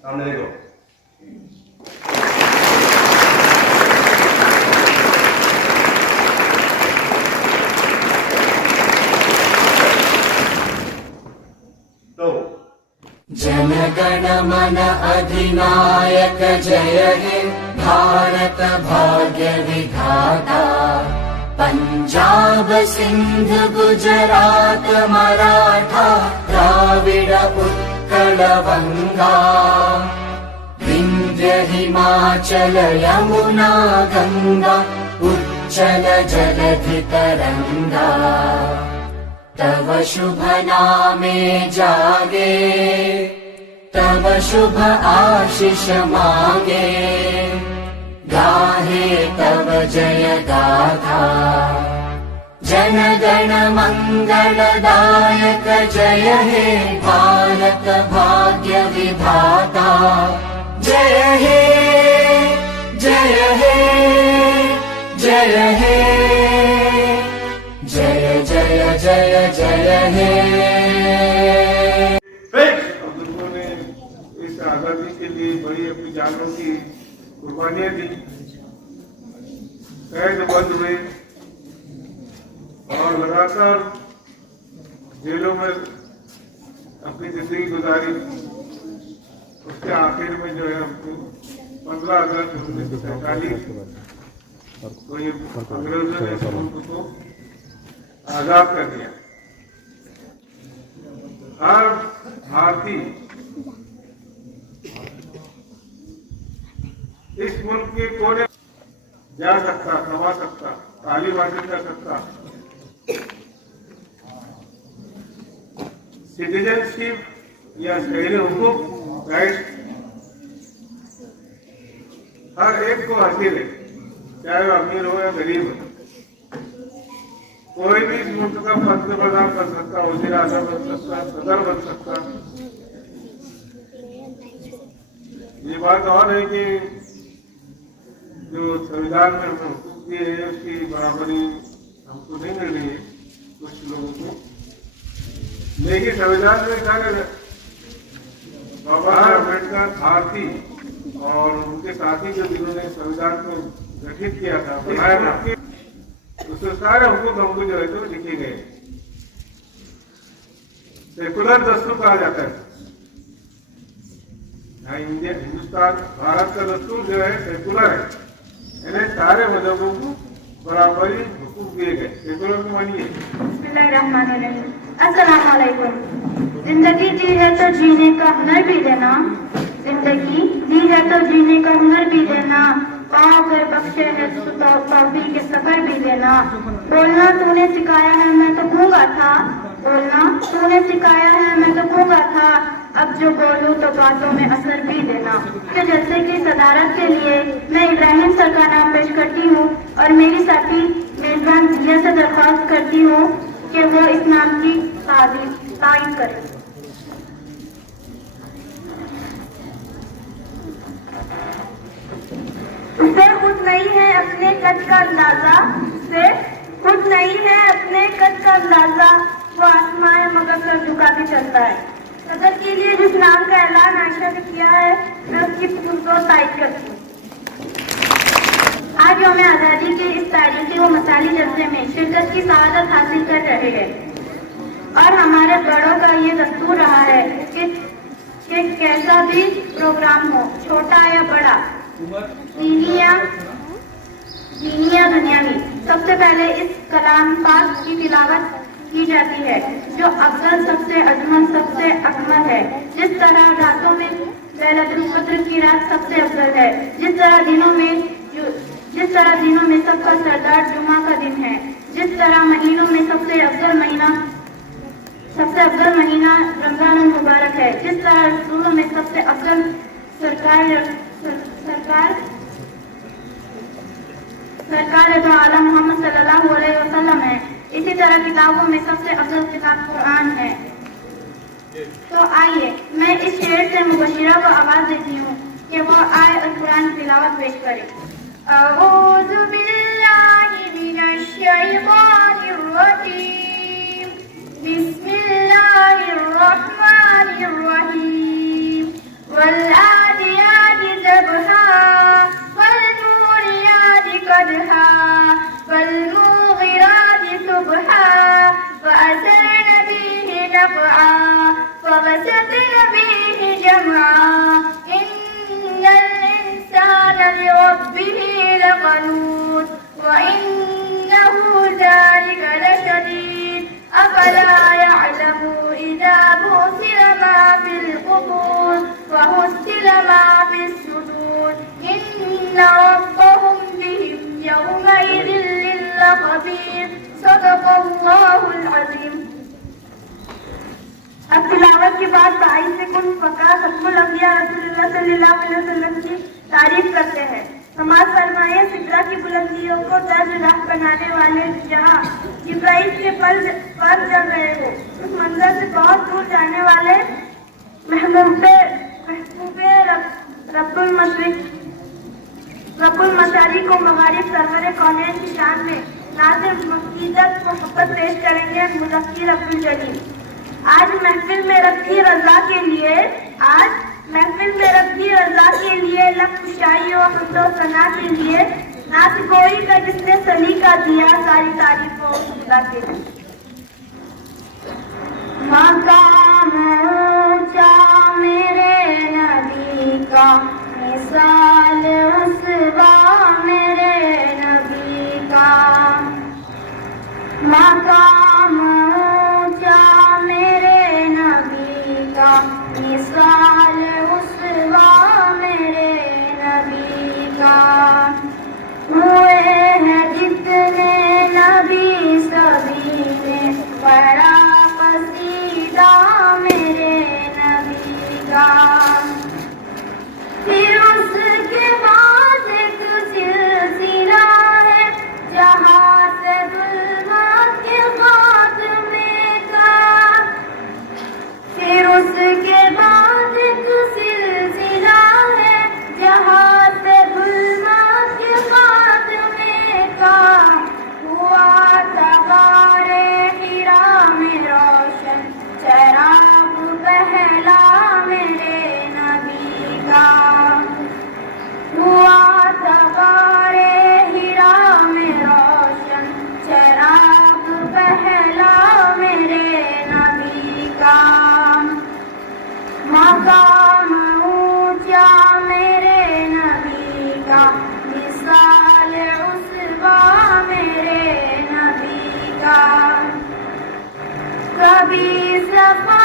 सामने देखो। तो जन गण मन अधिनायक जय हे भारत भाग्य विधाता। पंजाब सिंध गुजरात मराठा द्राविड उत्कल बंगा। विंध्य हिमाचल यमुना गंगा उच्चल जलधि तरंगा। तव शुभ नामे जागे तव शुभ आशीष मांगे। गाहे तव जय गाथा जन गण मंगलदायक जय हे भारत भाग्य विधाता। जय हे जय हे जय हे जय जय जय जय हे। बुजुर्गों ने इस आजादी के लिए बड़ी अपनी जानों की कुर्बानियां दी, कैद बंद हुए और लगातार जेलों में अपनी जिंदगी गुजारी। उसके आखिर में जो है हमको 15 अगस्त 1947 को ये अंग्रेजों ने इस मुल्क को आजाद कर दिया। हर भारतीय इस मुल्क के कोने जा सकता, कमा सकता, तालीम हासिल कर सकता। सिटीजनशिप या शहरी हुकूक राइट हर एक को हासिल है, चाहे वो अमीर हो या गरीब हो। कोई भी इस मुल्क का पंतप्रधान बन सकता, वज़ीर आज़म बन सकता, सदर बन सकता। ये बात और है कि जो संविधान में हमें हुकूक दिए है उसकी बराबरी हमको नहीं मिल रही है कुछ लोगों को। लेकिन संविधान में सारे बाबा अम्बेडकर भारतीय और उनके साथी जो जिन्होंने संविधान को गठित किया था, बनाया, उसमें सारे हुकूक हमको जो है तो लिखे गए। सेकुलर दस्तूर कहा जाता है। इंडिया, हिंदुस्तान, भारत का दस्तूर जो है सेकुलर है, यानी सारे मजहबों को बराबरी हुकूक दिए गए। सेकुलर को मानिए। बिस्मिल्लाहिर्रहमानिर्रहीम। अस्सलाम वालेकुम। जिंदगी दी है तो जीने का हुनर भी देना, जिंदगी दी है तो जीने का हुनर भी देना। पाँव अगर बख्शे है तो तौफीक के सफर भी देना। बोलना तूने सिखाया है मैं तो गूंगा था, बोलना तूने सिखाया है मैं तो गूंगा था। अब जो बोलूं तो बातों में असर भी देना। के जलसे की सदारत के लिए मैं इब्राहिम सर का नाम पेश करती हूँ और मेरी साथी मेजबान जिया से दरख्वास्त करती हूँ कि वो इस नाम की तारीफ करें। उसे खुद नहीं है अपने कद का अंदाजा, उसे खुद नहीं है अपने कद का अंदाजा। वो आसमां है मगर भी चलता है। सदर के लिए जिस नाम का ऐलान आयशा ने किया है, मैं उसकी पुरजोर तारीफ करती हूँ। आज यौम आज़ादी के इस तारीखी व मसाली जलसे में शिरकत की सआदत हासिल कर रहे हैं और हमारे बड़ों का ये दस्तूर रहा है कि कैसा भी प्रोग्राम हो, छोटा या बड़ा, दीनी या दुनियावी, सबसे पहले इस कलाम पाक की तिलावत की जाती है जो अफजल, सबसे अजमल, सबसे अकमल है। जिस तरह रातों में लैलतुल क़द्र की रात सबसे अफजल है, जिस तरह दिनों में सबका सरदार जुमा का दिन है, जिस तरह महीनों में सबसे अफजल महीना रमजान मुबारक है, जिस तरह रसूलों में सबसे अफजल सरकार दो आलम मोहम्मद सल्लल्लाहु अलैहि वसल्लम है, इसी तरह किताबों में सबसे अफजल किताब कुरान है। तो आइए मैं इस शेर से मुबशिरा को आवाज देती हूँ कि वो आए और कुरान की तिलावत पेश करे। अऊज़ु बिल्लाहि मिनश शैतानिर रजीम, बिस्मिल्लाहिर रहमानिर रहीम, वल आदियाति ज़बहा, वल मूरियाति क़दहा, वल मूग़िराति सुबहा, फ़असरन बिहि नक़आ, फ़वसतन बिहि जमआ, इन्नल इंसान लिरब्बिहि लक़नूत, व इन्नहु ज़ालिका लशदीद, अफ़ला यअलमु इज़ा बुसिर मा फिल क़ुबूर, व हुस्सिल मा फिस्सुदूर, इन्न रब्बहुम बिहिम यौमइज़िन लख़बीर। सदक़ल्लाहुल अज़ीम। अब तिलावत के बाद भाई से कुछ फ़क़रा खत्मुल अंबिया रसूलुल्लाह सल्लल्लाहु अलैहि वसल्लम की तारीफ करते हैं। समाज फरमाए, सिदरा की बुलंदियों को दर्ज राह बनाने वाले जहाँ जिब्राइल के पर जल रहे हो, उस मंजर से बहुत दूर जाने वाले महबूबे रब्बुल मशारिक़ को मगारिब सरवर कौनैन की शान में नाज़िर मक़ीदत मोहब्बत पेश करेंगे मुज़क्किर अब्दुल जलील। आज महफिल में रखी रज़ा के लिए लफ्ज़ और हम्दो सना के लिए नात कोई का जिसने सलीका दिया, सारी तारीफ़ों खुदा के लिए। मकाम ऊंचा मेरे नबी का, मिसाल रुसवा मेरे नबी का। मकाम ऊंचा मेरे नबी का, मिसाल रुसवा मेरे नबी का। हुए हैं जितने नबी सभी ने पढ़ा कसीदा मेरे नबी का। फिर उसके बाद एक सिलसिला है जहाँ से जुल्मात के खात्मे का। फिर उसके बाद एक सिलसिला है जहाँ से जुल्मात के खात्मे का। हुआ था गारे हिरा में रोशन चराग पहला मेरे नबी का। हुआ था गारे हिरा में रोशन चराग पहला मेरे नबी का। मकाम ऊंचा मेरे नबी का, मिसाल रुसवा मेरे नबी का। कभी सफा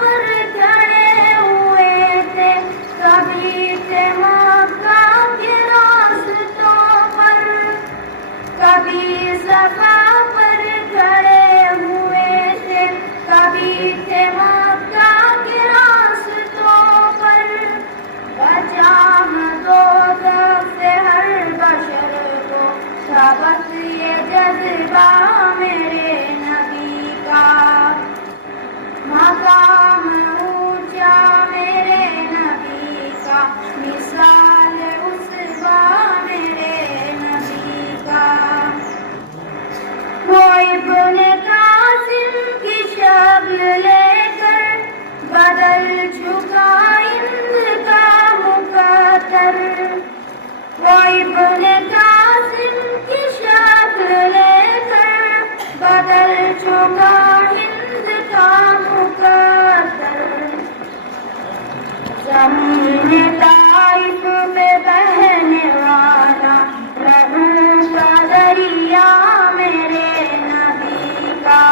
पर खड़े हुए थे, कभी थे मक्का के रास्तों पर। कभी सफा पर खड़े हुए थे, कभी थे मक्का के रास्तों पर। बचाम दोज़ख से हर बशर को, सबक ये जज्बा मेरे नबी का। मकाम ऊंचा मेरे नबी का, मिसाल रुसवा मेरे नबी का। वो इब्ने कासिम की शक्ल ले होगा हिंद का मुकद्दर। ज़मीने ताइफ में बहने वाला लहू का दरिया मेरे नबी का।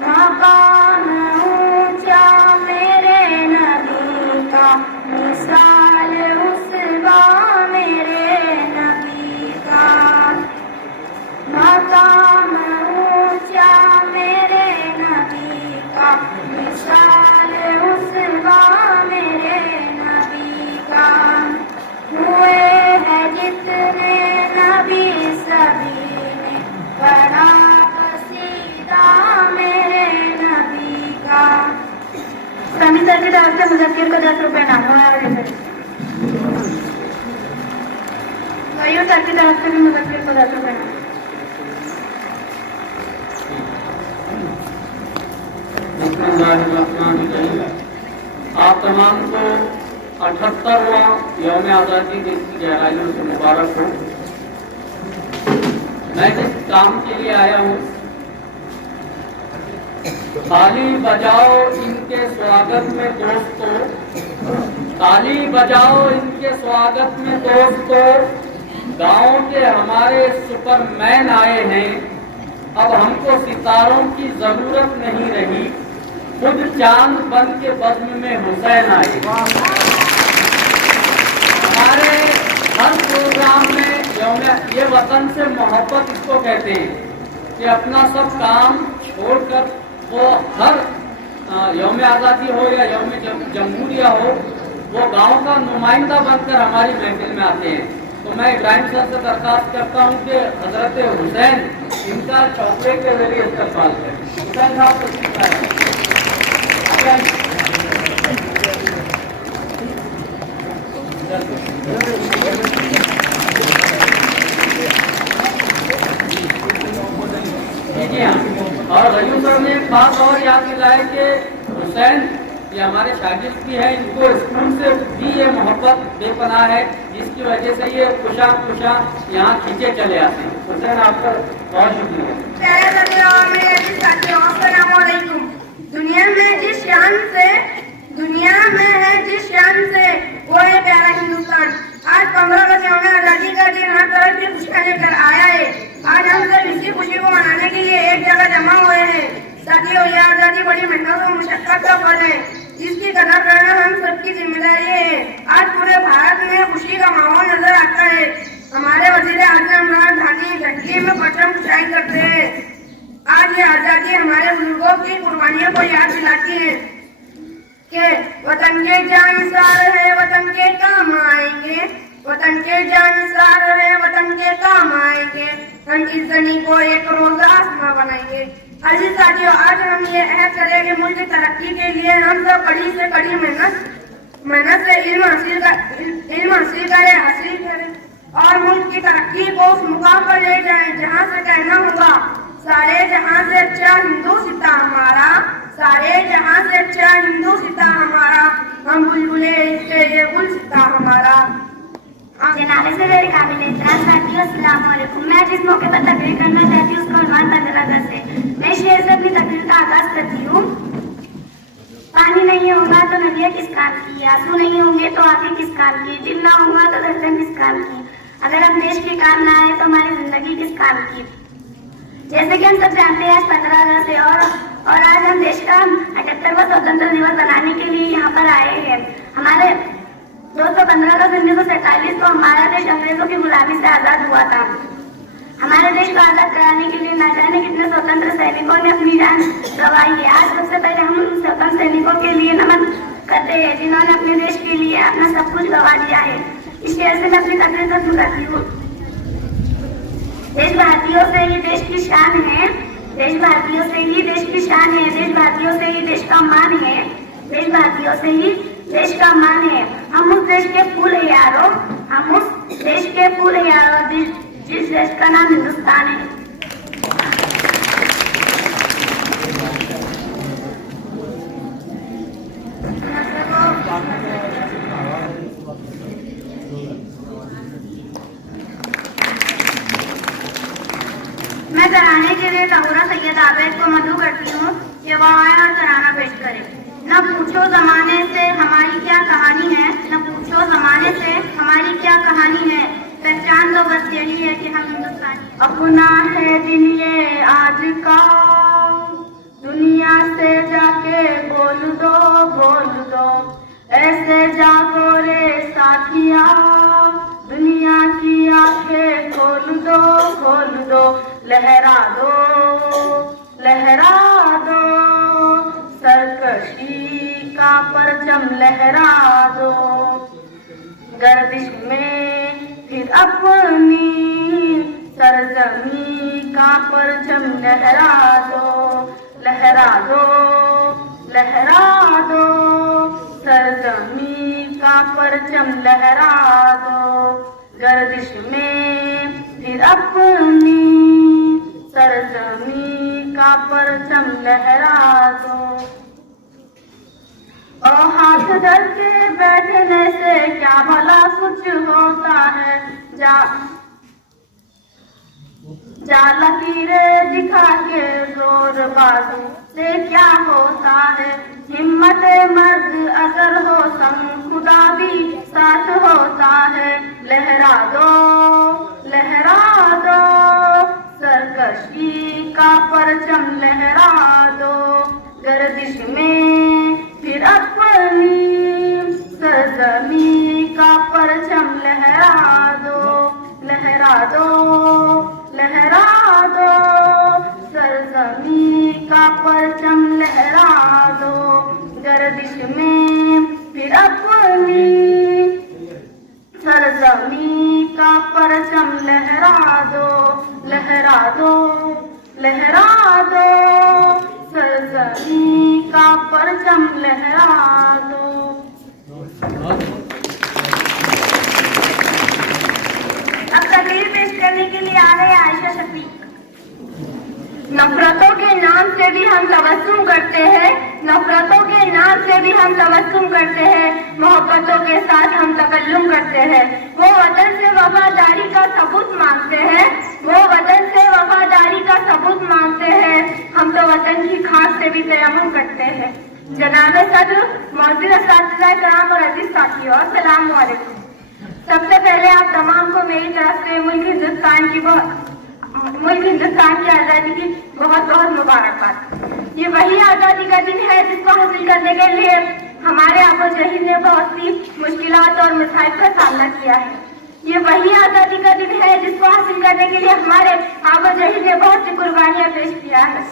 मकाम ऊंचा मेरे नबी का, मिसाल उसवा मेरे नबी का। मकाम ऊंचा मेरे नबी का, मिसाल उसवा मेरे नबी का। हुए हैं जितने नबी सभी ने बड़ा कसीदा मेरे नबी का। स्वामी सर की तरफ से मुजफ्फर को 10 रुपए नाम वही सर की तरफ से भी मुजफ्फर को 10 रुपए नाम। आप तमाम को 78वां यौम आज़ादी दिन की गहराइयों से मुबारक हो। मैं जिस काम के लिए आया हूँ, ताली बजाओ इनके स्वागत में दोस्तों, ताली बजाओ इनके स्वागत में दोस्तों। गाँव के हमारे सुपरमैन आए हैं, अब हमको सितारों की जरूरत नहीं रही, खुद चांद बन के बज़्म में हुसैन आए। हमारे हर प्रोग्राम में ये वतन से मोहब्बत इसको कहते हैं कि अपना सब काम छोड़कर वो हर यौम आज़ादी हो या यौम जमहूरिया हो, वो गांव का नुमाइंदा बनकर हमारी महफिल में आते हैं। तो मैं इब्राहिम सर से दरख्वास्त करता हूँ कि हजरत हुसैन इनका चौके के जरिए इस्तेमाल करें। हुसैन साहब को जी हाँ। और रजू सर ने एक बात और याद दिलाया कि हुसैन ये हमारे शागिर्द भी हैं, इनको स्कूल से भी ये मोहब्बत बेपनाह है, जिसकी वजह से ये खुशा यहाँ खींचे चले आते हैं। हुसैन आपका बहुत शुक्रिया। दुनिया में है जिस शान से वो है प्यारा हिंदुस्तान। आज 15 अगस्त यौम आज़ादी का दिन हर तरफ की खुशियाँ लेकर आया है। आज हम सब इसी खुशी को मनाने के लिए एक जगह जमा हुए हैं। साथियों, ये आज़ादी बड़ी मेहनत और मुशक्कत का फल है, जिसकी कदर करना हम सबकी जिम्मेदारी है। आज पूरे भारत में खुशी का माहौल नजर आता है। हमारे वज़ीर आज़म इमरान खान घंटी में परचम फहराई करते हैं। आज ये आज़ादी हमारे बुजुर्गों की कुर्बानियों को याद दिलाती है कि वतन के जानिसार है, वतन के काम आएंगे। वतन के जानिसार है, वतन के काम आएंगे। हम इस जनी को एक रोजा आसमां बनाएंगे। अजीज साथियों, आज हम ये अहद करें कि मुल्क की तरक्की के लिए हम सब कड़ी से कड़ी मेहनत से इल्म हासिल करें और मुल्क की तरक्की को उस मुकाम पर ले जाएं जहाँ से कहना होगा, सारे जहाँ से अच्छा हिंदू सिता हमारा, सारे जहाँ से अच्छा हिंदू सिता हमारा, हम बुलबुले इसके ये गुल सिता हमारा। जनाबे से मेरे काबिल एहतराम साथियों, अस्सलाम वालेकुम। मैं जिस मौके पर तकरीर करना चाहती हूँ उसका उन्वान 15 अगस्त है। मैं शेर से अपनी तकरीर का आगाज करती हूँ। पानी नहीं होगा तो नदियाँ किस काम की, आंसू नहीं होंगे तो आंखें किस काम की, दिल ना होगा तो धड़कन किस काम की, अगर हम देश के काम ना आए तो हमारी जिंदगी किस काम की। जैसे कि हम सब जानते हैं आज 15 अगस्त है और आज हम देश का 78वां स्वतंत्र दिवस बनाने के लिए यहाँ पर आए हैं। हमारे दोस्तों, 15 अगस्त 1947 को हमारा देश अंग्रेजों की गुलामी से आजाद हुआ था। हमारे देश को आजाद कराने के लिए ना जाने कितने स्वतंत्र सैनिकों ने अपनी जान गंवाई है। आज सबसे पहले हम उन स्वतंत्र सैनिकों के लिए नमन करते हैं जिन्होंने अपने देश के लिए अपना सब कुछ गंवा दिया है। इस शेर से मैं अपनी तकरीर को शुरू करती हूँ। देश भारतीयों से ही देश की शान है, देश भारतीयों से ही देश की शान है, देश भारतीयों से ही देश का मान है, देश भारतीयों से ही देश का मान है। हम उस देश के फूल है यारो, हम उस देश के फूल है यारो जिस देश का नाम हिंदुस्तान है। मैं कराने के लिए तहुरा सैयद सैयद आबिद को मदऊ करती हूँ कि वह आए और तराना पेश करे। न पूछो जमाने से हमारी क्या कहानी है, न पूछो जमाने से हमारी क्या कहानी है, पहचान तो बस यही है कि हम हिंदुस्तानी। अपना है दिन ये आज का, दुनिया से जाके बोल दो, ऐसे जागो रे साथिया, दुनिया की आंखें खोल दो, लहरा दो, सरकशी का परचम लहरा दो, गर्दिश में फिर अपनी सरजमी का परचम लहरा दो, सरजमी का परचम लहरा दो, गर्दिश में फिर अपनी सरजमी का परचम लहरा दो। और हाथ धर के बैठने से क्या भला कुछ होता है, जा लकीरें दिखा के जोर बाजू से क्या होता है, हिम्मत मर्द अगर हो संग खुदा भी साथ होता है, लहरा दो, सरकशी का परचम लहरा दो, गर्दिश में फिर अपनी सरजमी का परचम लहरा दो, सरजमी का परचम लहरा दो, गर्दिश में फिर अपनी सरजमी का परचम लहरा दो, सरजमी का परचम लहरा दो। अब तकरीर पेश करने के लिए आ रहे आयशा शफीक। नफरतों के नाम से भी हम तबस्सुम करते हैं, नफरतों के नाम से भी हम तबस्सुम करते हैं, मोहब्बतों के साथ हम तकल्लुम करते हैं। वो वतन से वफादारी का सबूत मांगते हैं, वो वतन से वफादारी का सबूत मांगते हैं, हम तो वतन की खाक से भी तयम्मुम करते हैं। जनाब सदर, मौजूद असातिज़ाए किराम और अजीज साथियों, अस्सलाम वालेकुम। सबसे पहले आप तमाम को मेरी तरफ से मुल्क हिंदुस्तान की आज़ादी की बहुत बहुत मुबारकबाद। ये वही आज़ादी का दिन है जिसको हासिल करने के लिए हमारे आबो जहीद ने बहुत सी मुश्किलात और मसाइब का सामना किया है। ये वही आज़ादी का दिन है जिसको हासिल करने के लिए हमारे आबो जहीद ने बहुत सी कुर्बानियां पेश किया है।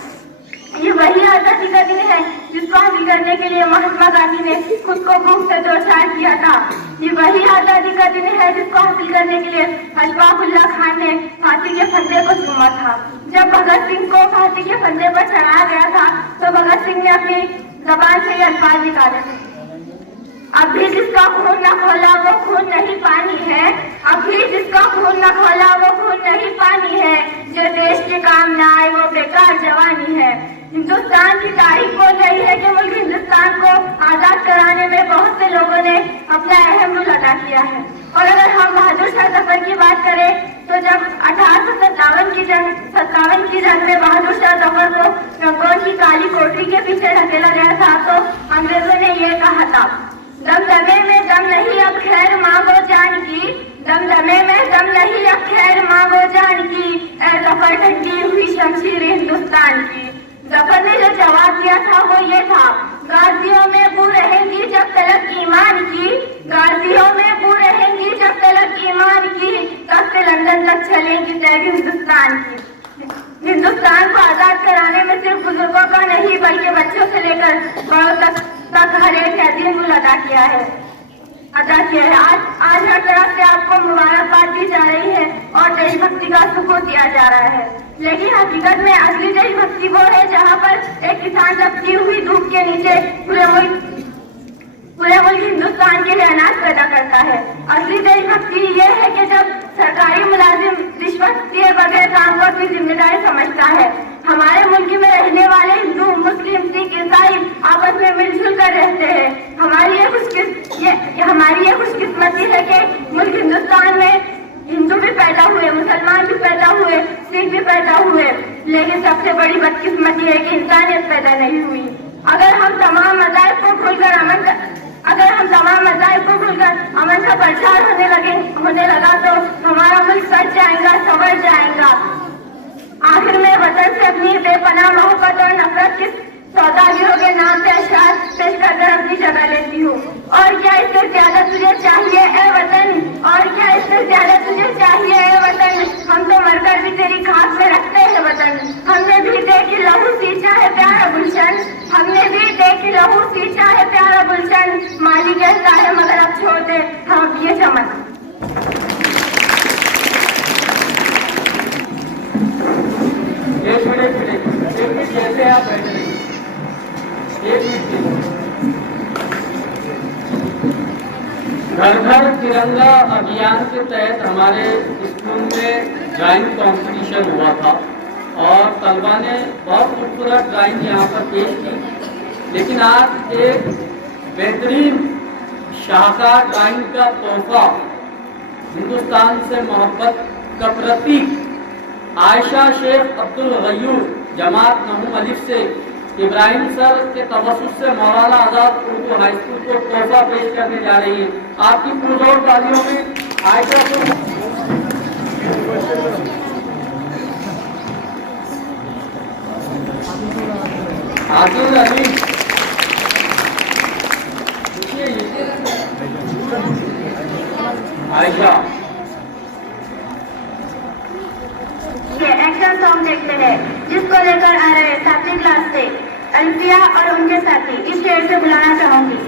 ये वही आज़ादी का दिन है जिसको हासिल करने के लिए महात्मा गांधी ने खुद को भूख से दो चार किया था। ये वही आज़ादी का दिन है जिसको हासिल करने के लिए अशफाकुल्लाह खान ने फांसी के फंदे को चूमा था। जब भगत सिंह को फांसी के फंदे पर चढ़ाया गया था तो भगत सिंह ने अपनी जबान से ये अल्फाज निकाले थे, अभी जिसका खून न खोला वो खून नहीं पानी है, अभी जिसका खून न खोला वो खून नहीं पानी है, जो देश के काम न आए वो बेकार जवानी है। हिंदुस्तान की तारीख बोल रही है कि मुल्क हिंदुस्तान को आजाद कराने में बहुत से लोगों ने अपना अहम रोल अदा किया है। और अगर हम बहादुर शाह जफर की बात करें तो जब 1857 की जंग में बहादुर शाह जफर को रंगों की काली कोठरी के पीछे ढकेला गया था तो अंग्रेजों ने ये कहा था, दमदमे में दम नहीं अब खैर मांगो जान की, दमदमे में दम नहीं अब खैर मांगो जान की, ऐ जफर ठंडी हुई शमशीर हिंदुस्तान की। जफर ने जो जवाब दिया था वो ये था, गाजियों में बू रहेंगी जब तलक ईमान की, गाजियों में बू रहेंगी जब तलक ईमान की, तख्त लंदन तक चलेंगी तैरी हिंदुस्तान की। हिंदुस्तान को आजाद कराने में सिर्फ बुजुर्गों का नहीं बल्कि बच्चों से लेकर बड़ों तक हर एक ने अजीम रोल अदा किया है। आज हर तरफ से आपको मुबारकबाद दी जा रही है और देशभक्ति का सबूत दिया जा रहा है, लेकिन हकीकत में असली देशभक्ति वो है जहाँ पर एक किसान तपती हुई धूप के नीचे पूरे मुल्क हिंदुस्तान के लिए अनाज पैदा करता है। असली देशभक्ति ये है कि जब सरकारी मुलाजिम रिश्वत दिए बगैर काम को अपनी जिम्मेदारी समझता है। हमारे मुल्क में रहने वाले हिंदू, मुस्लिम, सिख, ईसाई आपस में मिलजुल कर रहते हैं। हमारी ये खुशकिस्मती है कि मुल्क हिंदुस्तान में हिंदू भी पैदा हुए हुए, मुसलमान भी पैदा हुए, सिख भी पैदा हुए, लेकिन सबसे बड़ी बदकिस्मती है कि इंसानियत पैदा नहीं हुई। अगर हम तमाम मज़ाहिब को भूलकर अमन का प्रचार होने लगा तो हमारा मुल्क सज जाएगा, संवर जाएगा। आखिर में वतन से अपनी बेपनाह मोहब्बत और नफरत के सौदागरों के नाम से अशआर पेश कर अपनी जगह लेती हूँ। और क्या इससे ज्यादा तुझे चाहिए ए वतन, और क्या इससे ज्यादा तुझे चाहिए ए वतन, हम तो मरकर भी तेरी खाक में रखते हैं वतन। हमने भी देखी लहू सींचा है प्यारा गुलशन, हमने भी देखी लहू सींचा है प्यारा गुलशन, माली कहता है मगर अब छोड़ दे हम ये चमन। एक मिनट कैसे आप बैठ रही, एक मिनट। घर घर तिरंगा अभियान के तहत हमारे स्कूल में ड्राइंग कंपटीशन हुआ था और तलबा ने बहुत खूबसूरत ड्राइंग यहाँ पर पेश की। लेकिन आज एक बेहतरीन शाहकार ड्राइंग का तोहफा, हिंदुस्तान से मोहब्बत का प्रतीक आयशा शेख अब्दुल गयूर जमात नहूम अलिफ से इब्राहिम सर के तवस्सुत से मौलाना आजाद उर्दू हाई स्कूल को तोहफा पेश करने जा रही है। आपकी पुरजोर तालियों में आयशा को आदिल अली आयशा। एक्शन सॉन्ग देखते हैं जिसको लेकर आ रहे 7वीं क्लास से अल्फिया और उनके साथी। इस शेर से बुलाना चाहूंगी।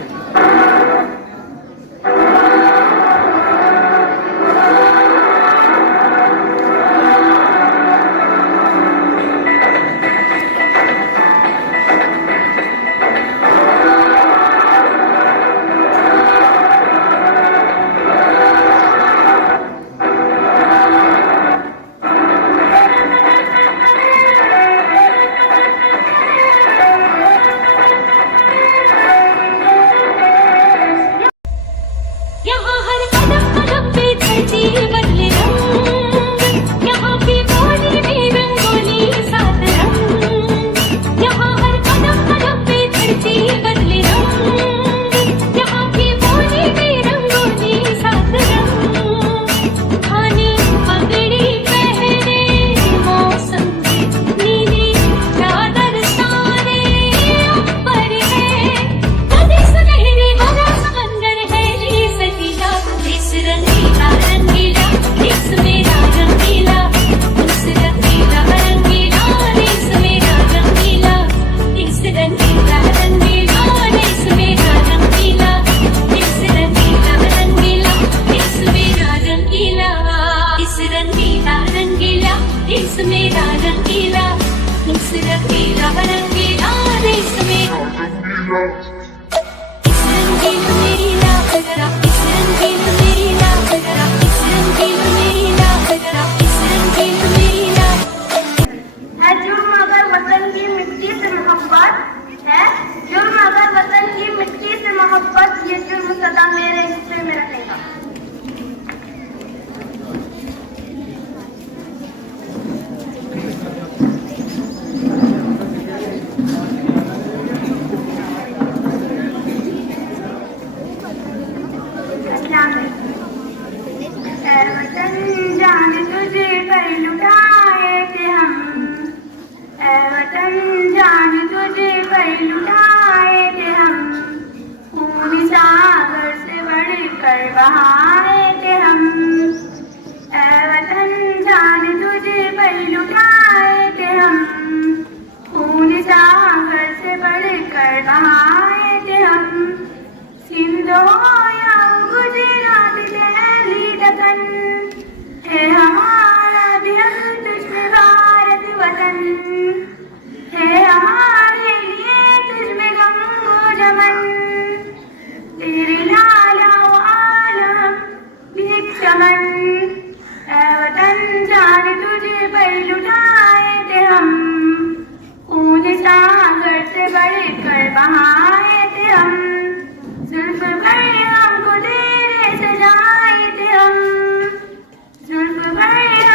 जुल्फ भरे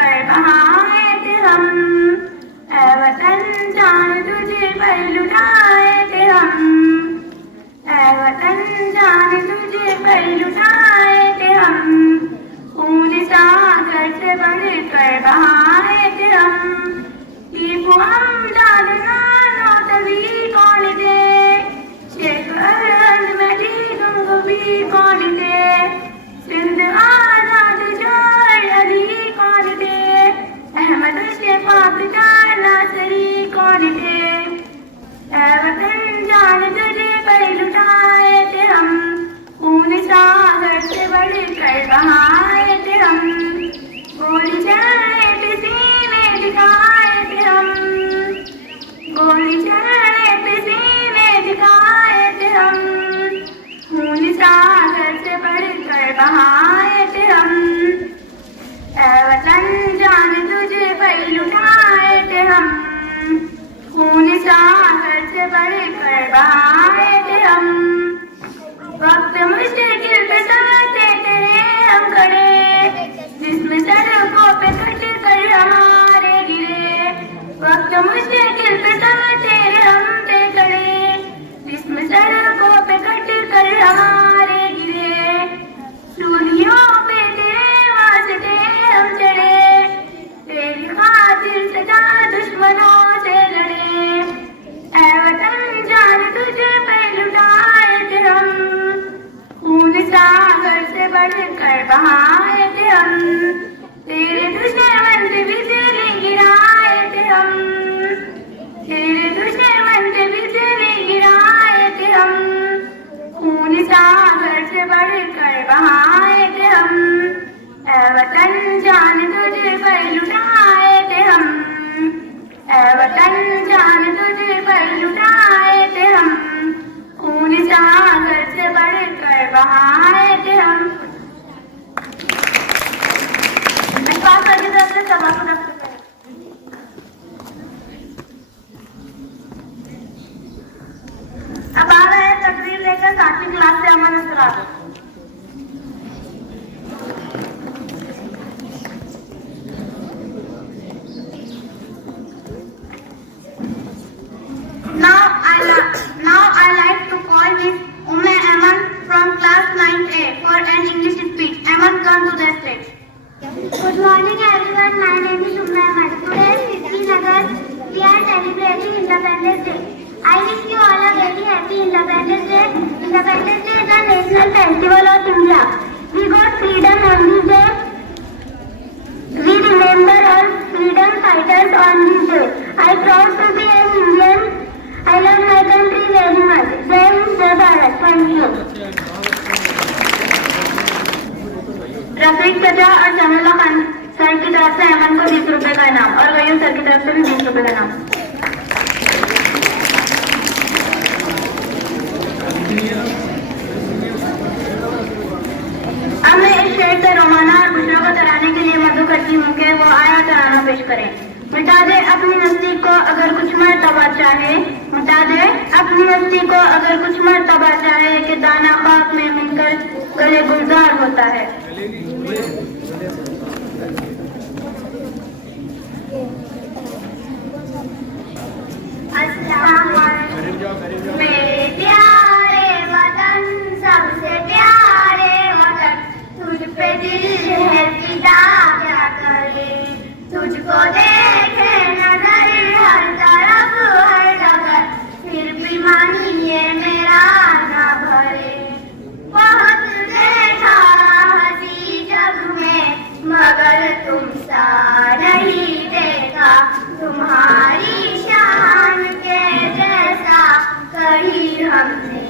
कर बहाए थे हम, ऐ वतन जान तुझे पर लुटाए थे हम, ऐ वतन जान तुझे पर लुटाए थे हम, खून सागर से बढ़ कर बहाए थे हम, टीपू हमदर्द नानो तभी कौन थे, शेख अहमद मेहदी गंगोही कौन थे, सिंध आजाद जोर अली कौन थे, अहमद शफाक नासरी कौन थे, ऐ वतन जान तुझे पर लुटाए थे हम, खून सागर से बढ़ कर बहाए थे हम, गोली चलने पे सीने दिखाए थे हम, गोली चलने पे सीने दिखाए थे हम, खून सागर से बढ़ कर बहाए थे हम, ऐ वतन जान तुझे पर लुटाए थे हम, खून सागर से बढ़ कर बहाए थे हम, वक्त मुश्किल पे समझते तेरे हम खड़े, जिसमें सड़कों पे कट कर हमारे गिरे, वक्त मुश्किल पे समझते हम पे खड़े, जिसमें सड़कों पे कट कर हमारे गिरे, सूलियों पे तेरे वास्ते हम चढ़े, तेरी खातिर सदा दुश्मनों से लड़े, ऐ वतन जान तुझे पे लुटाए थे हम, खून सागर से बढ़ कर बहाए थे हम, तेरे दुश्मन पे बिजली गिराए थे हम, तेरे दुश्मन पे बिजली गिराए थे हम, खून सागर से बढ़ कर बहाए थे हम, ऐ वतन जान तुझे पर लुटाए थे हम, ऐ वतन जान तुझे पर लुटाए थे हम, खून सागर से बढ़ कर बहाए थे हम। की तरफ से सभा को रख सकते हैं। अब आ रहे हैं तकरीर लेकर 7वीं क्लास से अमन Asrar. Now I like to call Miss Umme Aman from class 9A for an English speech. Aman, come to the stage. Good morning everyone. My name is Umme Aman. Today in Srinagar we are celebrating Independence Day. I wish you all a very happy Independence Day. Independence Day is a national festival of India. We got freedom on this day. We remember all freedom fighters on this day. I proud to be an Indian. I love my country very much. Jai Hind, Jai Bharat. Thank you. Rafiq चाचा और Jamila Khan sir की तरफ से अमन को 20 रुपए का इनाम और गयूम सर की तरफ से भी 20 रुपए का इनाम। अब मैं इस शेर से रोमाना और दूसरों को तराने के लिए मधु करती हूँ कि वो आया तराना पेश करें। मिटा दे अपनी हस्ती को अगर कुछ मर्तबा चाहे, मिटा दे अपनी हस्ती को अगर कुछ मर्तबा चाहे कि दाना खाक में मिलकर गले गुलजार होता है। मेरे प्यारे वतन, सबसे प्यारे वतन, तुझ पे दिल है फिदा क्या करे, तुझको देखे नजर हर तरफ हर डगर, फिर भी मानिए मेरा ना भरे। बहुत देखा हंसी जग में मगर तुम सा नहीं देखा, तुम्हारी शान के जैसा कहीं हमने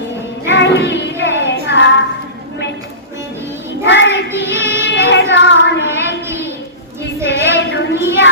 नहीं देखा। मेरी धरती है सोने की जिसे दुनिया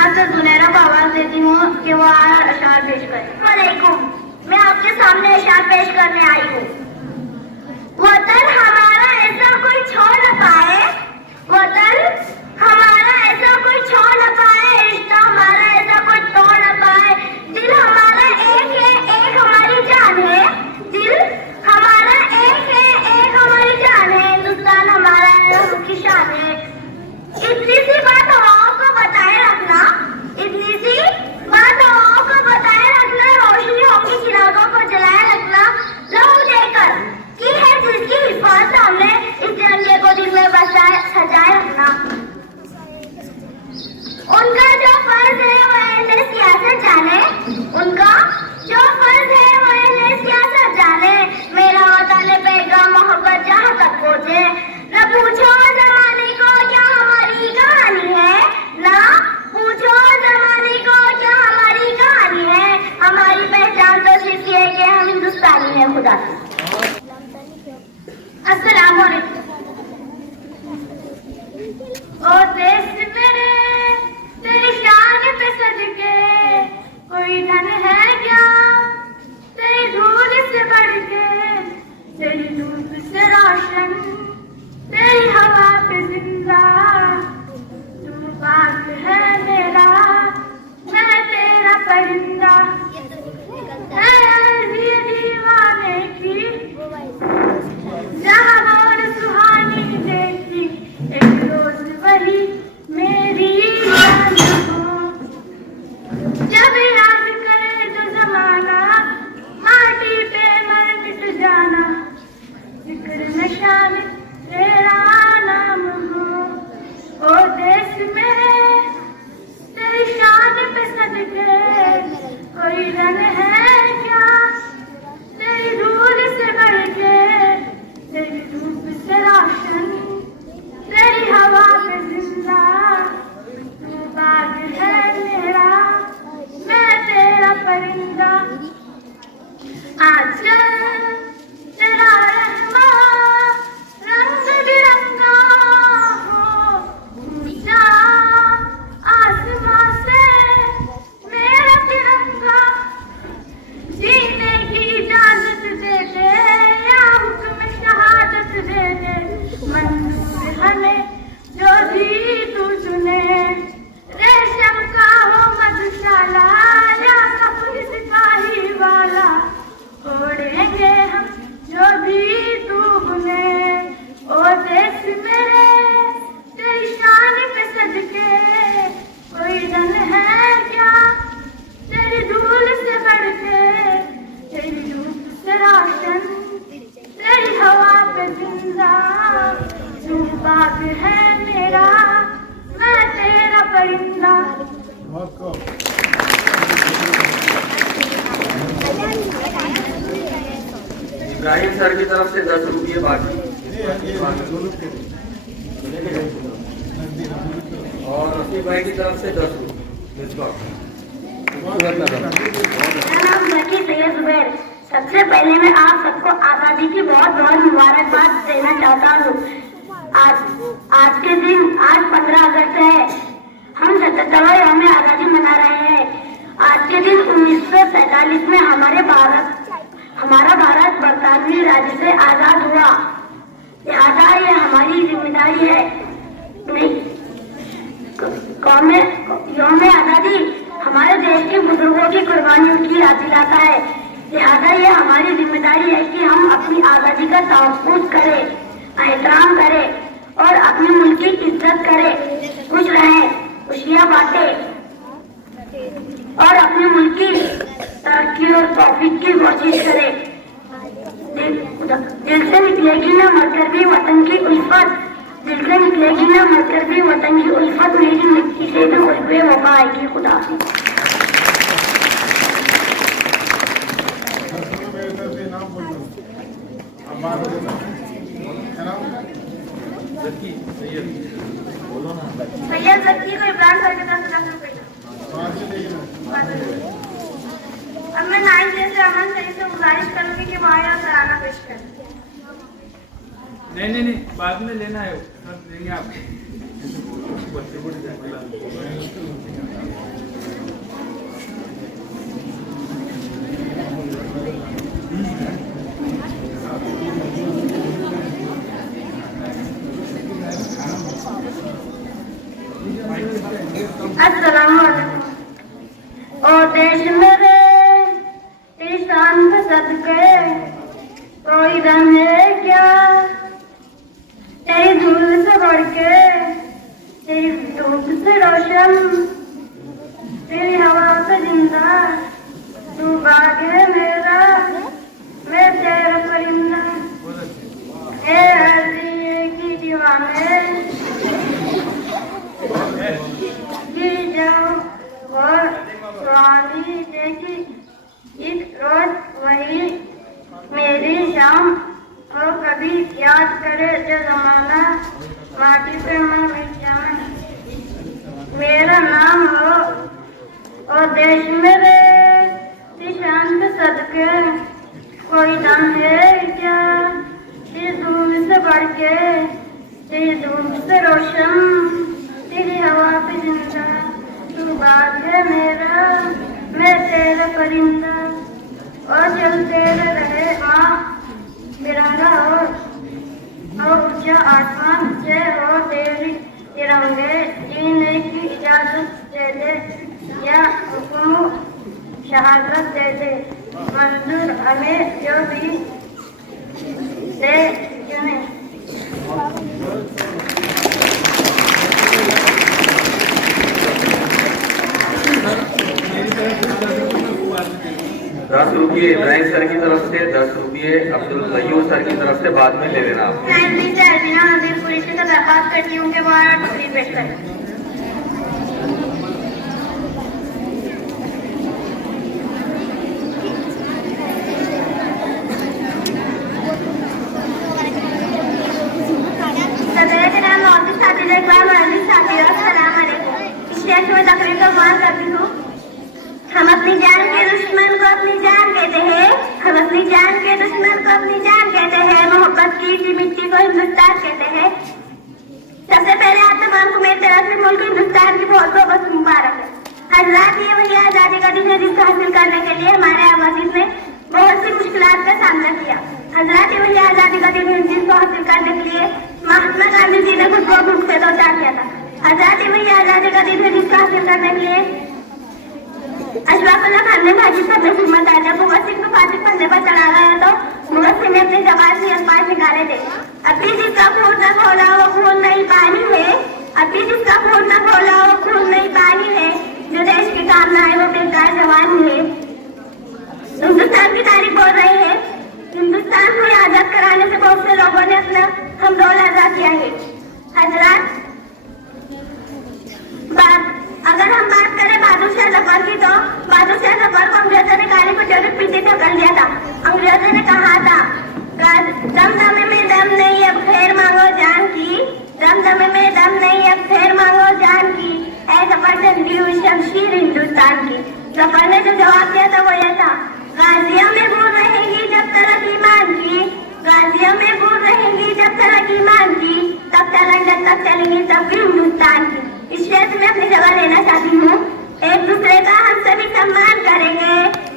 आपसे जुनैरा को आवाज देती हूँ कि वो अशार पेश करे। वालेकुम, मैं आपके सामने अशार पेश करने आई हूँ। वतन हमारा ऐसा कोई छोड़ न पाए, वतन हमारा ऐसा कोई छोड़ न पाए, रिश्ता हमारा ऐसा कोई तोड़ न पाए। दिल हमारा एक है, एक हमारी जान है, दिल हमारा एक है, एक हमारी जान है। हिंदुस्तान हमारा है, उसकी शान है। इतनी सी बात हवाओं को बताए रखना, इतनी सी बात हवाओं को बताए रखना, रोशनी होगी चिरागों को जलाए रखना। लहू देकर की है जिसकी हिफाजत हमने, इस तिरंगे को दिल में बसाए सजाए रखना। उनका जो फर्ज है वह अहले सियासत जाने, उनका जो फर्ज है वह अहले सियासत जाने। मेरा वतन पैगाम मोहब्बत जहाँ तक पहुँचे। न पूछो जमाने को क्या हमारी कहानी है, न पूछो जमाने को क्या हमारी कहानी है। हमारी पहचान तो सिर्फ ये है कि हम हिंदुस्तानी हैं। खुदा अस्सलाम वालेकुम। ओ देश मेरे तेरी शान पे सदके, कोई धन है क्या तेरी धूल से बढ़ के, तेरी धूप से रोशन, तेरी हवा पे जिंदा। तू बात है मेरा, मैं तेरा परिंदा। ऐ दीवाने की जहाँ मोर सुहानी देखी, एक रोज वही मेरी याद हो। जब याद करे जो जमाना, माटी पे मर मिट जाना, जिक्र में शामिल तेरा नाम हो। ओ देश मेरे तेरी शान पे सदके, कोई रंग है क्या तेरी धूल से बढ़ के, तेरी धूप से रोशन, तेरी हवा पे जिंदा। तू बाग है मेरा, मैं तेरा परिंदा। आजकल तेरा रहमा रंग बिरंगा हो, ऊंचा आसमां से मेरा तिरंगा। जीने की इजाजत दे दे या हुक्म शहादत दे दे, मंजूर हमें जो भी तू चुने। रेशम का हो मधुशाला या कपूर सिपाही वाला, ओढ़ेंगे हम जो भी तू बुने। ओ देश मेरे तेरी शान पे सदके, कोई धन है क्या तेरी धूल से बढ़ के, तेरी धूप से रोशन, तेरी हवा पे जिंदा। तू बाग है मेरा, मैं तेरा परिंदा। इब्राहिम सर की तरफ से 10 रुपये बाकी, और रफी भाई की तरफ से 10 रुपये। मेरा नाम जकी सैयद जुबैर। सबसे पहले मैं आप सबको आजादी की बहुत बहुत मुबारकबाद देना चाहता हूँ। आज के दिन, आज 15 अगस्त है, हम 77वां यौम आजादी मना रहे हैं। आज के दिन 1947 में हमारा भारत बरतानवी राज्य से आजाद हुआ। लिहाजा ये हमारी जिम्मेदारी है। यौम आजादी हमारे देश के बुजुर्गों की कुर्बानियों की याद दिलाता है। लिहाजा ये हमारी जिम्मेदारी है कि हम अपनी आजादी का तहफ़्फ़ुज़ करें, एहतराम करें और अपने मुल्क की इज्जत करें, खुश रहें, खुशियाँ बांटें और अपने मुल्क की तरक्की और तौफीक की कोशिश करें। दिल से निकलेगी ना मरकर भी वतन की उल्फत, दिल से निकलेगी ना मरकर भी वतन की उल्फत, मेरी मिट्टी से भी खुशबू वफा आएगी। खुदा सैयद जकी को इमरान सर के तरफ से 10 रुपये। अब मैं 9 से अमन सही से गुजारिश करूंगी कि वो आया और तराना पेश करें। नहीं, बाद में लेना है, सब देंगे आपको। देश मेरे तेरी शान पे सदके कोई दम है क्या, तेरी धूल से बढ़ के, तेरी धूप से रोशन, तेरी हवा से जिंदा, तू बाग है मेरा, मैं तेरा परिंदा। ए हर की दीवाने गिर जाओ और स्वामी देखी एक रोज वही मेरी शाम, और कभी याद करे जो जमाना माटी पे मैं मिट जाए। मेरा नाम हो और देश मेरे शान पे सदके कोई दाम है क्या, तेरी धूल से बढ़ के, तेरी धूप से रोशन, तेरी हवा पे जिंदा, तू बाग है मेरा, मैं तेरा परिंदा। और चलते रहे माँ बिरंगा और ऊंचा आसमान से हो तेरी तिरंगे, जीने की इजाजत दे दे या हुक्म शहादत दे दे, मंजूर हमें जो भी दे चुने। 10 रुपये इब्राहिम सर की तरफ से, 10 रुपये अब्दुल कयूम सर की तरफ से बाद में ले लेना आप। पुलिस से दरखास्त करती हूँ कि वो पेश करें। तकरीर का मान करती हूँ। हम अपनी जान के दुश्मन को अपनी जान कहते हैं, हम अपनी जान के दुश्मन को अपनी जान कहते हैं, मोहब्बत की इसी मिट्टी को हिंदुस्तान कहते हैं। सबसे पहले आप तमाम को मेरी तरफ से मुल्क हिंदुस्तान की बहुत बहुत मुबारक है। हजरात, ये वही आजादी का दिन है जिसको हासिल करने के लिए हमारे आवाज़ ने बहुत सी मुश्किलात का सामना किया। हजरात, ये वही आजादी का दिन है जिसको हासिल करने के लिए महात्मा गांधी जी ने खुद को भूख से दो चार किया था। हजरात, ये वही आजादी का दिन है जिसको हासिल करने के लिए अशफाकुल्लाह खान ने भाजी पर हिम्मत आ जब भगत सिंह को फांसी पन्ने पर चढ़ा गया तो भगत सिंह ने अपने जवान से अल्फाज निकाले थे। अभी जिसका खून न खोला वो खून नहीं पानी है, अभी जिसका खून न खोला वो खून नहीं पानी है, जो देश के काम न आए वो बेकार जवान है। हिंदुस्तान की तारीफ बोल रही है। हिंदुस्तान को आजाद कराने से बहुत से लोगों ने अपना हमदोल आजाद किया है। हजरात, अगर हम बात करें बहादुर शाह जफर की, तो बहादुर शाह जफर को अंग्रेजों ने काली पट्टियों के पीछे धकेल दिया था। अंग्रेजों ने कहा था, दमदमे में दम नहीं अब खैर मांगो जान की, दमदमे में दम नहीं अब खैर मांगो जान की, ऐ जफर चंदी हुई शमशीर हिंदुस्तान की। जफर ने जो जवाब दिया था वो यह था, गाजियों में भूल रहेगी जब तलक ईमान की, गाजियों में भूल रहेंगी जब तलक ईमान की, तब तलक जब तक चलेंगी तब भी हिंदुस्तान की। इस क्षेत्र में अपनी जगह लेना चाहती हूँ। एक दूसरे का हम सभी सम्मान करेंगे,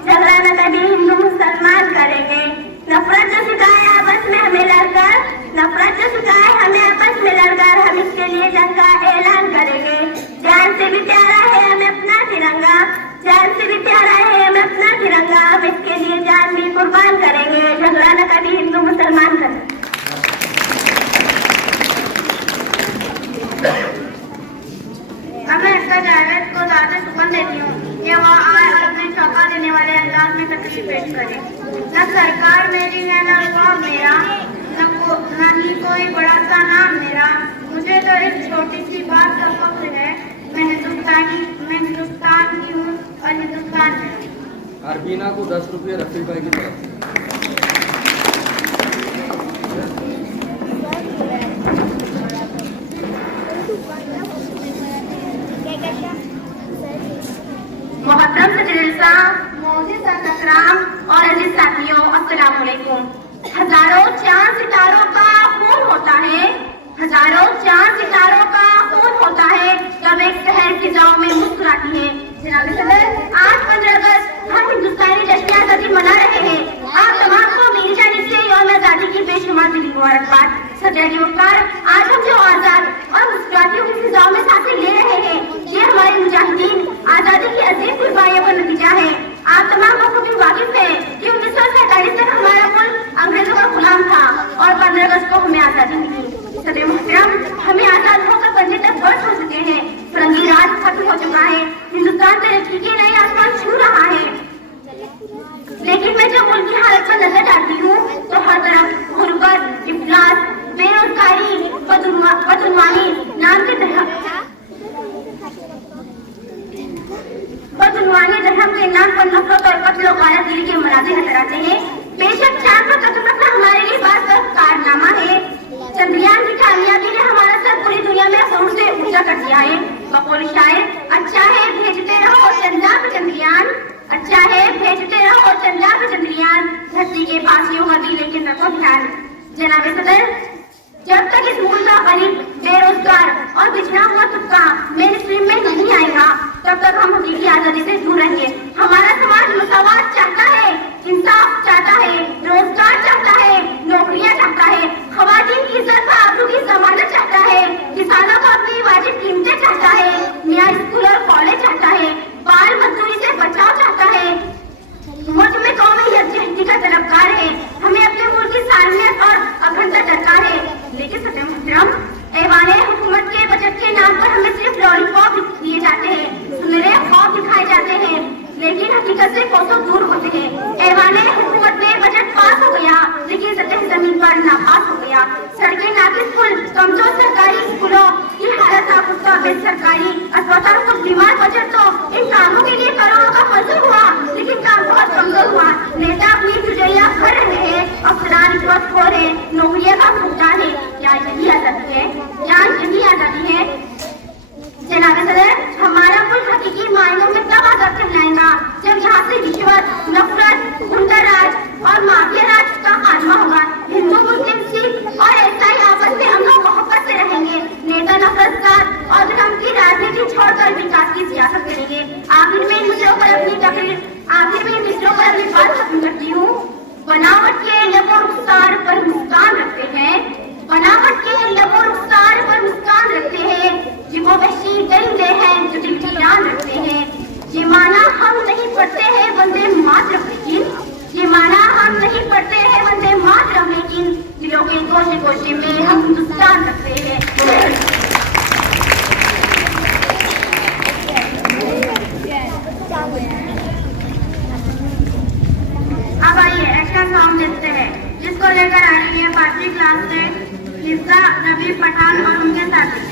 झगड़ा न कभी हिंदू मुसलमान करेंगे। नफरत जो सिखाए आपस में हमें लड़कर, नफरत जो सिखाए हमें आपस में लड़कर, हम इसके लिए जंग का ऐलान करेंगे। जान से भी प्यारा है हमें अपना तिरंगा, जान से भी प्यारा है हमें अपना तिरंगा, हम इसके लिए जान भी कुर्बान करेंगे। झगड़ा न कभी हिंदू मुसलमान करेंगे। मैं इसका जावेद को ज़्यादा शुक्र देती हूँ कि वो आए और अपने चौंका देने वाले अंदाज में तकरीर पेश करे। न सरकार मेरी है न रुआ मेरा, न ही कोई बड़ा सा नाम मेरा, मुझे तो एक छोटी सी बात का फख्र है, मैं हिंदुस्तान की हूँ और हिंदुस्तान में। अरबीना को 10 रुपये रफीक भाई की तरफ से। मोहतरम सदरुल्सा, मोअज़्ज़िज़ अकराम और अजीज साथियों, अस्सलाम वालेकुम। हजारों चांद सितारों का खून होता है, हजारों चांद सितारों का खून होता है जब एक शहर की जाओ में मुस्कुराती है। जनाब सदर, आज 15 अगस्त हम हिंदुस्तानी जश्न आज़ादी मना रहे हैं। आप तमाम को मेरी जानिब से यौम आज़ादी की बेशुमार दिली मुबारकबाद। सदर मुख्तार, आज हम जो आजाद और मुस्कुराती हुई फिजाओं में सांसें ले रहे हैं, ये हमारे मुजाहिदीन आजादी की अजीम कुर्बानियों का नतीजा है। हिंदुस्तान तरक्की के नए आसमान छू रहा है। लेकिन मैं जब मुल्क की हालत पर नजर डालती हूँ तो हर तरफ गुर्बत, इफलास, बेरोजगारी, बदउनवानी नाम के धर्म के नाम पर नफरत और कत्ल और गारतगिरी के मनाज़िर नजर आते हैं। बेशक चांद पर कदम रखना हमारे लिए बात का कारनामा है। चंद्रयान की कामयाबी ने हमारा सर पूरी दुनिया में असरूर से ऊंचा कर दिया है। बकौल शायर, अच्छा है भेजते रहो चंदा पे चंद्रयान, अच्छा है भेजते रहो चंदा पे चंद्रयान, धरती के पास होगा भी लेकिन रखो ध्यान। जनाब सदर, जब तक इस मुल्क का गरीब, बेरोजगार और बिछड़ा हुआ तबका मेन स्ट्रीम में नहीं आएगा तब तक हम हकीकी आजादी से दूर रहेंगे। हमारा समाज मसावात चाहता है, इंसाफ चाहता है, रोजगार चाहता है, नौकरियां चाहता है, खवातीन की इज्जत व आबरू की जमानत चाहता है, किसानों को अपनी वाजिब कीमतें चाहता है, नया स्कूल और कॉलेज चाहता है, बाल मजदूरी से बचाव चाहता है। मुल्क में कौमी यकजहती का तलबगार है। हमें अपने मुल्क की सालमियत और अखंडता दरकार है। लेकिन सदर मुहतरम, ऐवाने हुकूमत के बजट के नाम पर हमें सिर्फ लॉलीपॉप दिए जाते हैं, सुनहरे ख्वाब दिखाए जाते हैं, लेकिन हकीकत से कोसों दूर होते हैं। ऐवाने हुकूमत में बजट पास हो गया लेकिन सतह जमीन पर नापास हो गया। सड़कें नाकिस पुल, कमजोर सरकारी स्कूलों की हालत नापुख्ता, बेसरकारी अस्पतालों को बीमार बजट तो इन कामों के लिए करोड़ों का मंजूर हुआ लेकिन काम बहुत कमजोर हुआ। नेता अपनी जुजैया कर रहे हैं, अफसरान रिश्वतखोर है, नौकरियां का भुगतान है। क्या यही आजादी है? क्या यही आजादी है? जनाब सदर, हमारा मुल्क हकीकी मायनों में तब आजाद कहलाएगा जब यहाँ से रिश्वत, नफरत, गुंडाराज और माफिया राज का खात्मा होगा। हिंदू, मुस्लिम, सिख और ईसाई आपस में हम लोग मोहब्बत से रहेंगे। नेता नफरतकार और धर्म की राजनीति छोड़कर विकास की सियासत करेंगे। आखिर में इन मिसरों पर अपनी बात खत्म करती हूँ। बनावट के लबों रुखसार पर मुस्कान रखते हैं, बनावट के लबों रुखसार पर मुस्कान रखते हैं, ये वो वहशी दरिंदे हैं जो दिल की जान रखते हैं। ये माना हम नहीं पढ़ते हैं वंदे मातरम, लेकिन ये माना हम नहीं पढ़ते हैं वंदे मातरम, लेकिन दिलों के गोशे गोशे में हम हिंदुस्तान रखते हैं। अब आइए एक्शन सॉन्ग देखते हैं जिसको लेकर आ रही है 5वीं क्लास से हिस्सा नबी पठान और उनके साथी।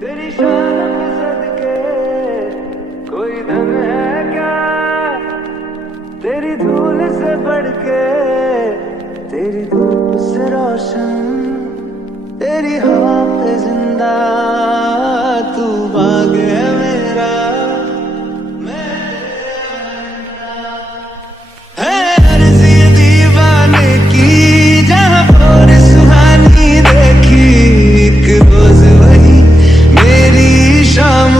तेरी शान के सदके कोई धन है क्या, तेरी धूल से बढ़ के, तेरी धूप से रोशन, तेरी हवा पे जिंदा तू बाग है मेरा, है अर्ज़ी दीवाने की जहाँ पर सुहानी देखी, एक रोज वही मेरी शाम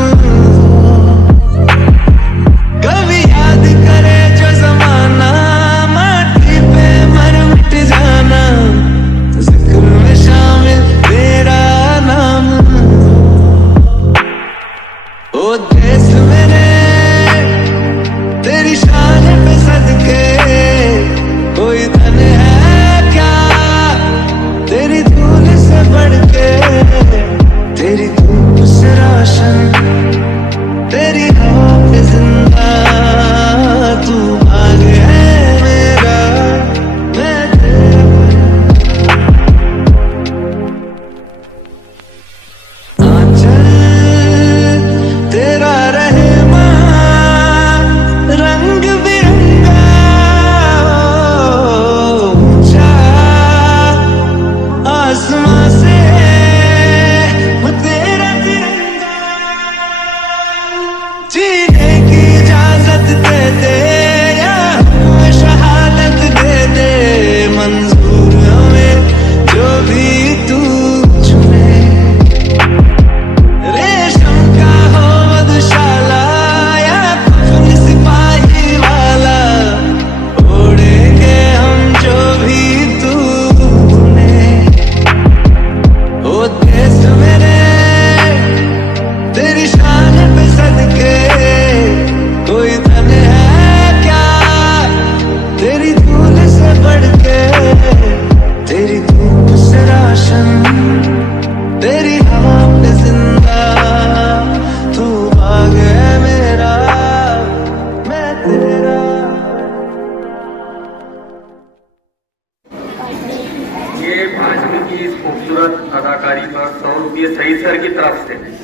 कभी याद करे जो जमाना, माटी पे मर मिट जाना, जिक्र में शामिल तेरा नाम। ओ देश मेरे तेरी शान पे सदके कोई धन है क्या, तेरी धूल से बढ़ के, तेरी धूप से रोशन, तेरी हवा पे जिंदा तू भाग है मेरा, मैं आंचल तेरा रहे मां, रंग बिरंगा ऊंचा आसमां से वो तेरा तिरंगा।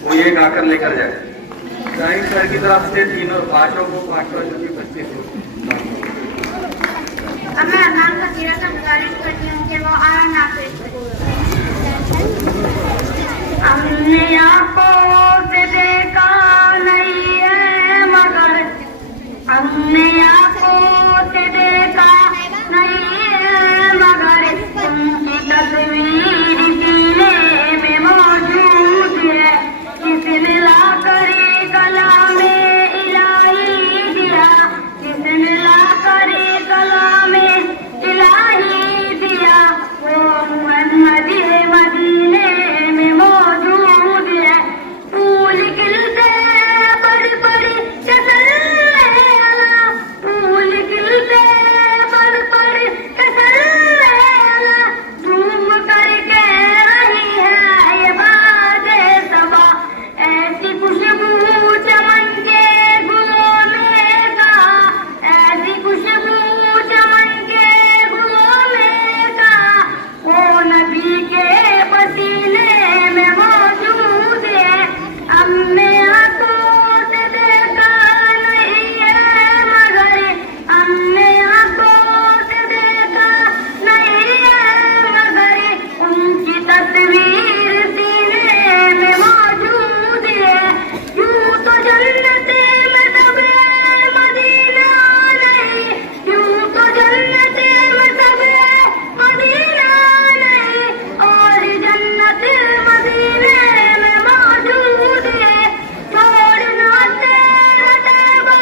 वो ये गाकर लेकर जाए। शाहीन सर की तरफ से तीनों पांचों को 25 अब मैं अरमान फकीरा से गुजारिश करती हूँ कि वो आना पेश हमने आंखों से देखा नहीं है मगर हमने आंखों से देखा नहीं है मगर तुमकी तस्वीर सीने में मौजूद है। किसने लाकर कलाम इलाही दिया, किसने लाकर कलाम इलाही दिया, वो मोहम्मद मदीने में मौजूद है। फूल खिलते बड़ी बड़ी फूल खिलते बड़ी बड़ी झूम कर कह रही है ये बातें सबा। ऐसी खुशबू चमन के गुलों में का, ऐसी खुशबू चमन के गुलों में का, वो नबी के पसीने में मौजूद है। हमने आंखों से देखा नहीं है मगर हमने आंखों से देखा नहीं है मगर उनकी तस्वीर सीने में मौजूद है। यूं तो जन्नते में सब है मदीना नहीं, यूं तो जन्नते में सब है मदीना नहीं, और जन्नत मदीने में मौजूद है। छोड़ना तेरा तैबा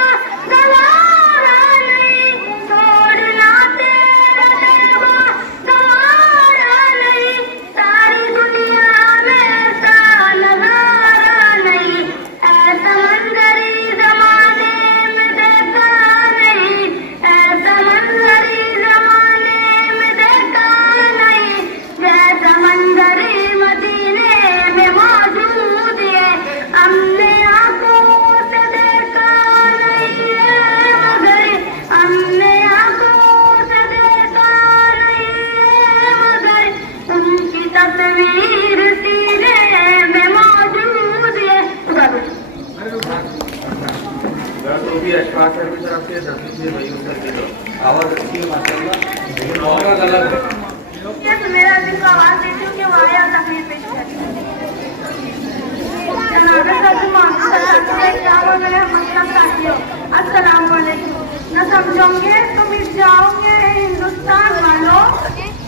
गवारा नहीं, छोड़ना तेरा तैबा गवारा नहीं, सारी दुनिया में ऐसा नजारा नहीं, ऐसा मंजरी जमाने में देखा नहीं, ऐसा मंजरी जमाने में देखा नहीं, जैसा मंजरी मदीने में मौजूद है। हमने आंखों से देखा नहीं है मगर हमने आंखों से देखा नहीं है मगर उनकी तस्वीर सीने में मौजूद है। तो भी अशफाक सर की तरफ से 10 मयूर सर की तरफ आवाज अच्छी है माशाल्लाह, लेकिन और गलत है। तो मेरा दिल को आवाज देती हूँ कि वो आया तकलीफ पेश करें। जनाबे सर मतलब साथियों अस्सलाम वालेकुम। न समझोगे तो मिट जाओगे हिंदुस्तान वालों,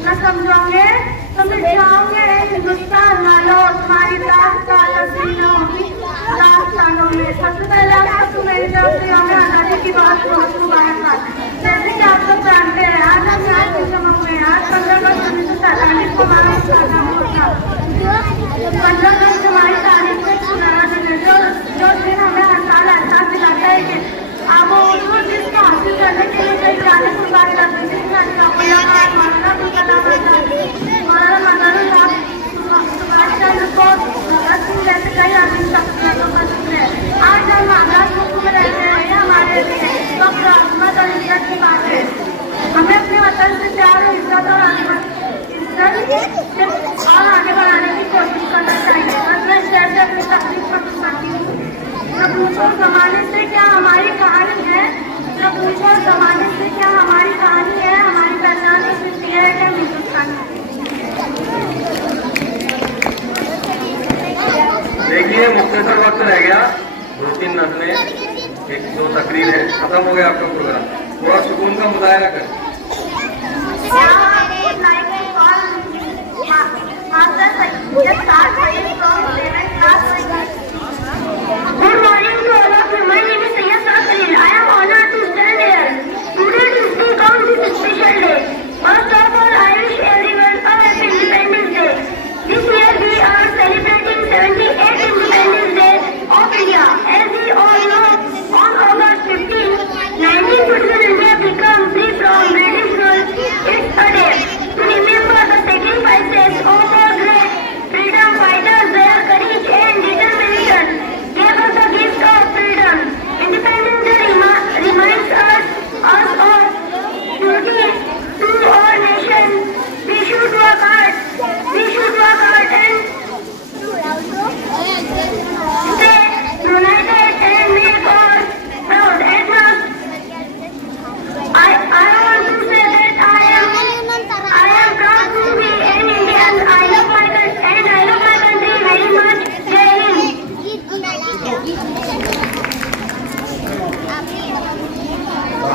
न समझोगे तो मिट जाओगे हिंदुस्तान वालों। तुम्हारी दास्तानों में सबसे पहले आपको मेरी तरफ से हमें आज़ादी की बहुत बहुत मुबारकबाद। जैसे कि आप सब जानते हैं आज हम यहाँ से जमा हुए हैं। आज 15 अगस्त 1947 को हमारा आज़ाद होता। 15 अगस्त हमारी तारीख में सुनाया दिन है जो दिन हमें हर साल एहसास दिलाता है कि आप वो जिसको हासिल करने के लिए कई जाने की बात करते हैं। जैसे कई आदमी शख्सियतों का जिक्र है। आज हम आज़ाद मुल्क में रहते हैं, ये हमारे लिए फख्र अजमत और इज्जत की बात है। हमें अपने वतन से प्यार और इज्जत और और आगे बढ़ाने की कोशिश करना चाहिए। बस मैं शहर से अपनी तकलीफ को सुनाती हूँ। न पूछो जमाने से क्या हमारी कहानी है, न पूछो जमाने से क्या हमारी कहानी है, हमारी पहचान सिर्फ ये है कि हम हिंदुस्तानी हैं। देखिए मुख्तसर वक्त रह गया, 2-3 नज़में, 1-2 तकरीर है, खत्म हो गया आपका प्रोग्राम। थोड़ा सुकून का मुजाहरा करें। Good morning to all of you. My name is Sayyid Saqil. I am honored to stand here today to speak on this special day. First of all, I wish everyone a happy Independence Day. This year we are celebrating 78th Independence Day of India. As we all know, on August 15, 1947 India became free from British rule. It's a day to remember the sacrifices of our great freedom fighters, their courage and determination.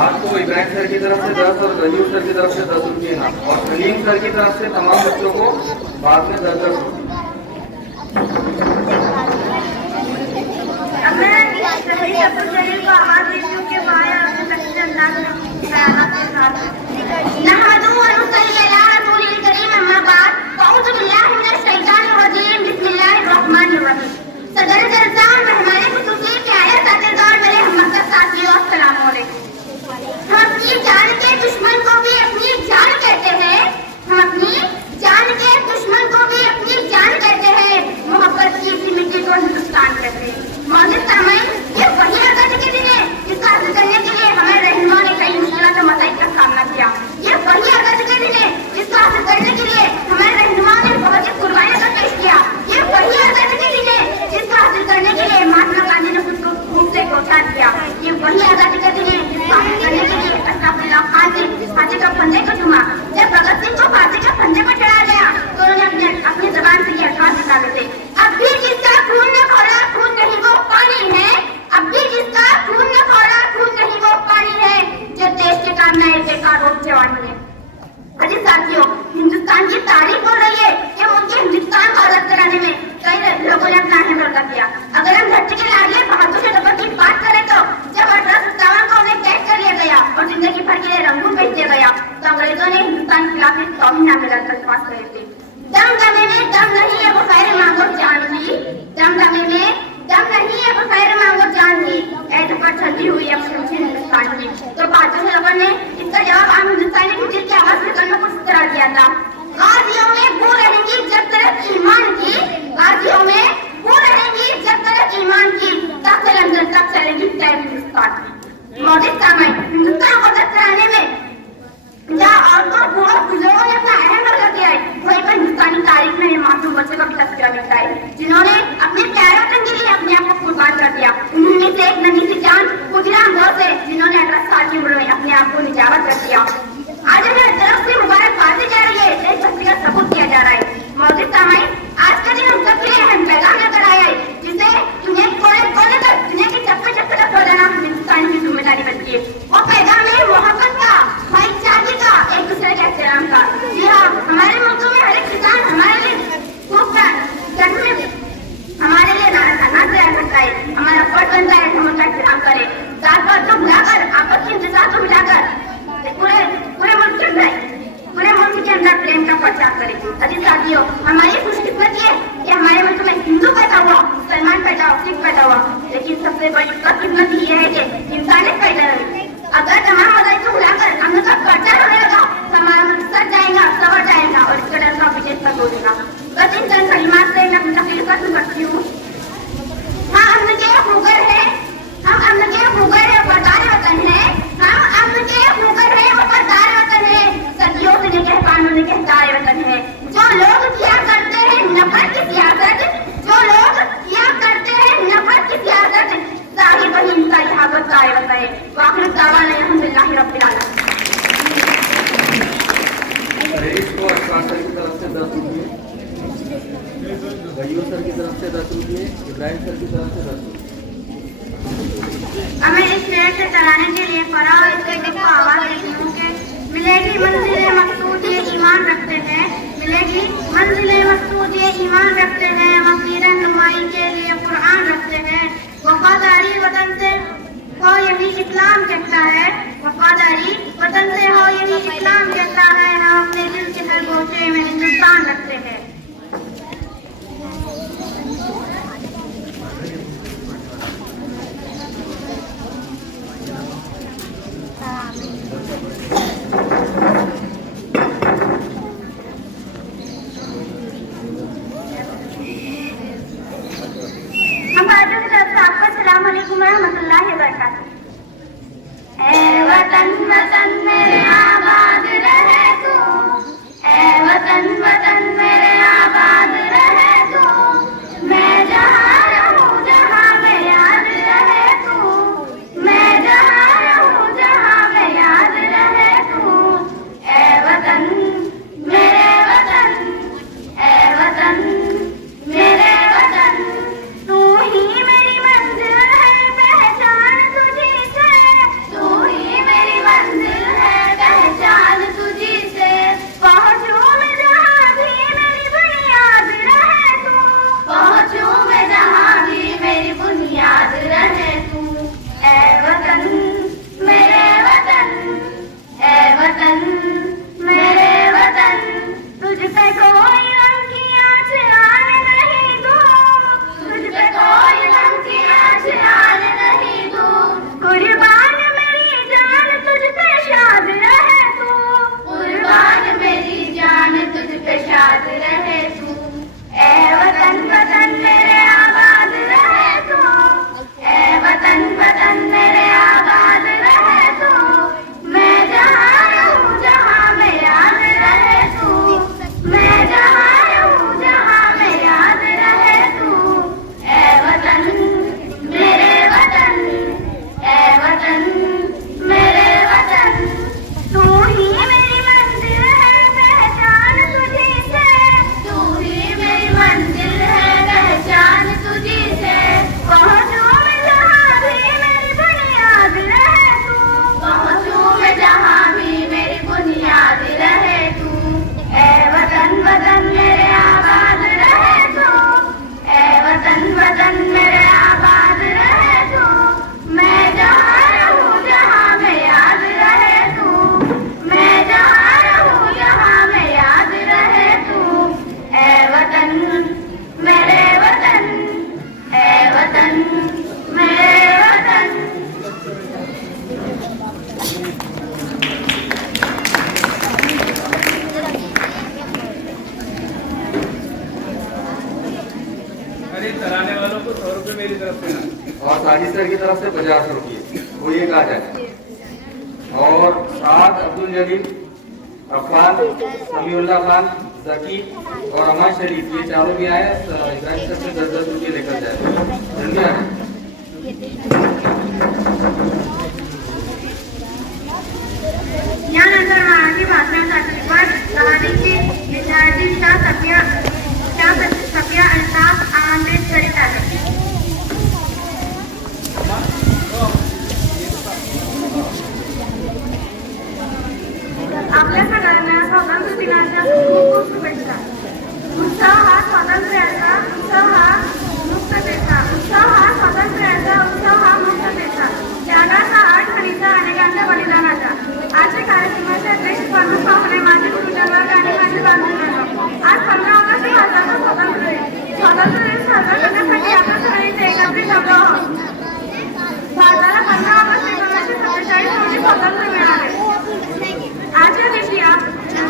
आज को Ibrahim sir की तरफ से 10 और Rajiv sir की तरफ से 10 रुपये इनाम और सलीम सर की तरफ से तमाम बच्चों को बाद में 10-10 रुपये। अब मैं शहीद अब्दुल जलील को आवाज देती हूँ कि वाया अपने तस्वीर अंदाज में बयानात के साथ नहमदुहु व नुसल्ली अला रसूलिल करीम अम्मा बाद अऊज़ु बिल्लाहि मिनश शैतानिर रजीम बिस्मिल्लाहिर रहमानिर रहीम। सदर जलसा मेहमान खुसूसी प्यारे साथीदार मेरे हमदर्द साथियों अस्सलाम वालेकुम। हम अपनी जान के दुश्मन को भी अपनी जान कहते हैं, हम अपनी जान के दुश्मन को भी अपनी जान कहते हैं, मोहब्बत की इसी मिट्टी को हिंदुस्तान कहते हैं। मौजूद सामईन, ये वही आजादी के दिन है जिसका हासिल करने के लिए हमारे रहनुमा ने कई मुश्किलों और मसाइल का सामना किया। ये वही आजादी के दिन है जिसका हासिल करने के लिए हमारे रहनुमा ने बहुत सी कुर्बानियों का पेश किया। ये वही आजादी के दिन है जिसका हासिल करने के लिए महात्मा गांधी ने खुद को खूब से कोठा दिया। ये वही आजादी का दिन है जिसका हासिल करने के लिए अशफाकुल्लाह खान ने फांसी का फंदे को चूमा। जब भगत सिंह को फांसी का फंदे पर चढ़ाया गया तो उन्होंने अपनी जबान से ये अल्फाज निकाले थे, अब भी जिसका खून न खौला खून नहीं वो पानी है, अब भी जिसका खून न खौला खून नहीं वो पानी है, जो देश के काम में बेकार रोक जवानी है। अजी साथियों, हिंदुस्तान की तारीफ हो रही है कि मुझे हिंदुस्तान को आजाद कराने में कई लोगों ने अपना अहम रोल किया। अगर हम धरती के लाडले बहादुर के दफर की बात करें तो जब 1857 को उन्हें कैद कर लिया गया और जिंदगी भर के लिए रंगून भेज दिया गया तो अंग्रेजों ने हिंदुस्तान के खिलाफ एक तौहीन नामे दरख्वास्त करे थे। दम दमे में दम नहीं है वो खैर मांगो जान की, दम दमे में दम नहीं है वो खैर मांगो जान की, ऐसे पर ठंडी हुई अब समझे हिंदुस्तान की। तो बहादुर लोगों ने इसका जवाब आम हिंदुस्तानी की दिल की आवाज निकलने कुछ इस तरह दिया था, गाजियों में वो रहेंगी जब तक ईमान की, गाजियों में वो रहेंगी जब तक ईमान की, तब से लंदन तक चलेगी तय हिंदुस्तान की। मौजूद सामईन, हिंदुस्तान को आजाद कराने में जहाँ औरतों बूढ़ों बुजुर्गों ने अपना अहम रोल किया है, वहीं पर हिंदुस्तानी तारीख में मासूम बच्चों का भी तस्करा मिलता है जिन्होंने अपने प्यारे वतन के लिए अपने आप को कुर्बान कर दिया। उनमें से एक नन्ही सी जान खुदिराम बोस है जिन्होंने 18 साल की उम्र में अपने आप को निजावत कर दिया। आज हमें तरफ से मुबारकबाद दी जा रही है, देशभक्ति का सबूत दिया जा रहा है। मौजूद सामईन, आज का दिन हम सबके लिए अहम पैगाम लेकर आया है जिसे दुनिया के कोने कोने तक, दुनिया के चप्पे चप्पे तक पहुंचाना हिंदुस्तान की जिम्मेदारी बनती है। वो पैगाम है मोहब्बत का, भाईचारे का, एक दूसरे के एहतराम का। जी हाँ, हमारे मुल्क में हर एक किसान हमारे लिए खूब गर्म में हमारे लिए अनाज तैयार करता है, हमारा फर्ज बनता है हम उनका एहतराम करें। जात पात को भुलाकर, आपस की इंतजार को मिलाकर पूरे मुल्क के अंदर प्रेम का प्रचार करें। अजी साथियों, हमारी खुशकिस्मती है कि हमारे मुल्क में हिंदू पैदा हुआ, मुसलमान पैदा हुआ, सिख पैदा हुआ, लेकिन सबसे बड़ी बदकिस्मती ये है कि इंसानियत पैदा हुई। अगर तमाम मज़ाहिब को भुलाकर अमन का प्रचार होने लगा तो हमारा मुल्क सज जाएगा, सवर जाएगा और इसका डर का विजय तक हो जाएगा। बस इन चंद कलिमात से मैं अपनी तकरीर खत्म करती हूँ। हाँ, अमन के फूकर है, हम अमन के फूकर है, वफादार वतन है, हम अमन के फूकर है, वफादार वतन है, सदियों से निगहबानों निगहदार वतन है। जो लोग किया करते हैं नफरत की सियासत, जो लोग किया करते हैं नफरत की सियासत, साहिब इनका यहाँ बताए बताए। वाखिर दावाना अल्हम्दुलिल्लाहि रब्बिल आलमीन। इसको अशफाक सर की तरफ से 10 रुपये, रजीव सर की तरफ से 10 रुपये, इब्राहिम सर की तरफ से 10 रुपये। हमें इस शेर से चलाने के लिए फराह इसके को आवाज देती हूँ कि मिलेगी मंजिले मकसूद ये ईमान रखते हैं, मिलेगी मंजिले मकसूद ये ईमान रखते हैं, वसीला रहनुमाई के लिए कुरान रखते हैं, वफादारी वतन से हो यही इस्लाम कहता है, वफादारी वतन से हो यही इस्लाम कहता है, हम अपने दिल के हर गोशे में हिंदुस्तान रखते हैं। रहमतुल्लाहि व बरकातहू। ऐ वतन वतन मेरे आबाद रहे तू, ऐ वतन वतन मेरे आबाद रहे तू, मैं जहाँ रहूँ जहाँ में याद रहे तू, मैं जहाँ रहूँ जहाँ में याद रहे तू। ऐ वतन मेरे वतन, ऐ वतन मेरे वतन, तू ही मेरी मंजिल और साजिद सर की तरफ से 50 रुपये, वो एक आ जाए। और 7 अब्दुल जलील, अफान, समीउल्लाह खान, जकी और अमान शरीफ, ये चारों भी आए। इब्राहिम सर से 10-10 रुपये लेकर जाए। जल्दी आए। यानंतर मराठी भाषणासाठी कहाणीची विद्यार्थी सफिया अल्ताफ आमंत्रित करीत आहे। आपल्या सगळ्यांना स्वातंत्र्य दिनाच्या खूप शुभेच्छा। उत्सव हा स्वातंत्र्याचा, उत्सव हा मुक्ततेचा, उत्सव हा स्वातंत्र्याचा, उत्सव हा मुक्ततेचा, त्यागाचा, आठवणीचा, अनेकांच्या बलिदानाचा। आजच्या कार्यक्रमाचे अध्यक्ष प्रमुख पाहुणे, माझे गुरुजनवर्ग आणि माझे बांधवजन, आज 15 ऑगस्ट ही भारताचा स्वातंत्र्य दिन साजरा करण्यासाठी आपण सगळे इथे एकत्रित जमलो आहोत। भारताला 15 ऑगस्ट 1947 रोजी स्वातंत्र्य मिळाले। आजच्या दिवशी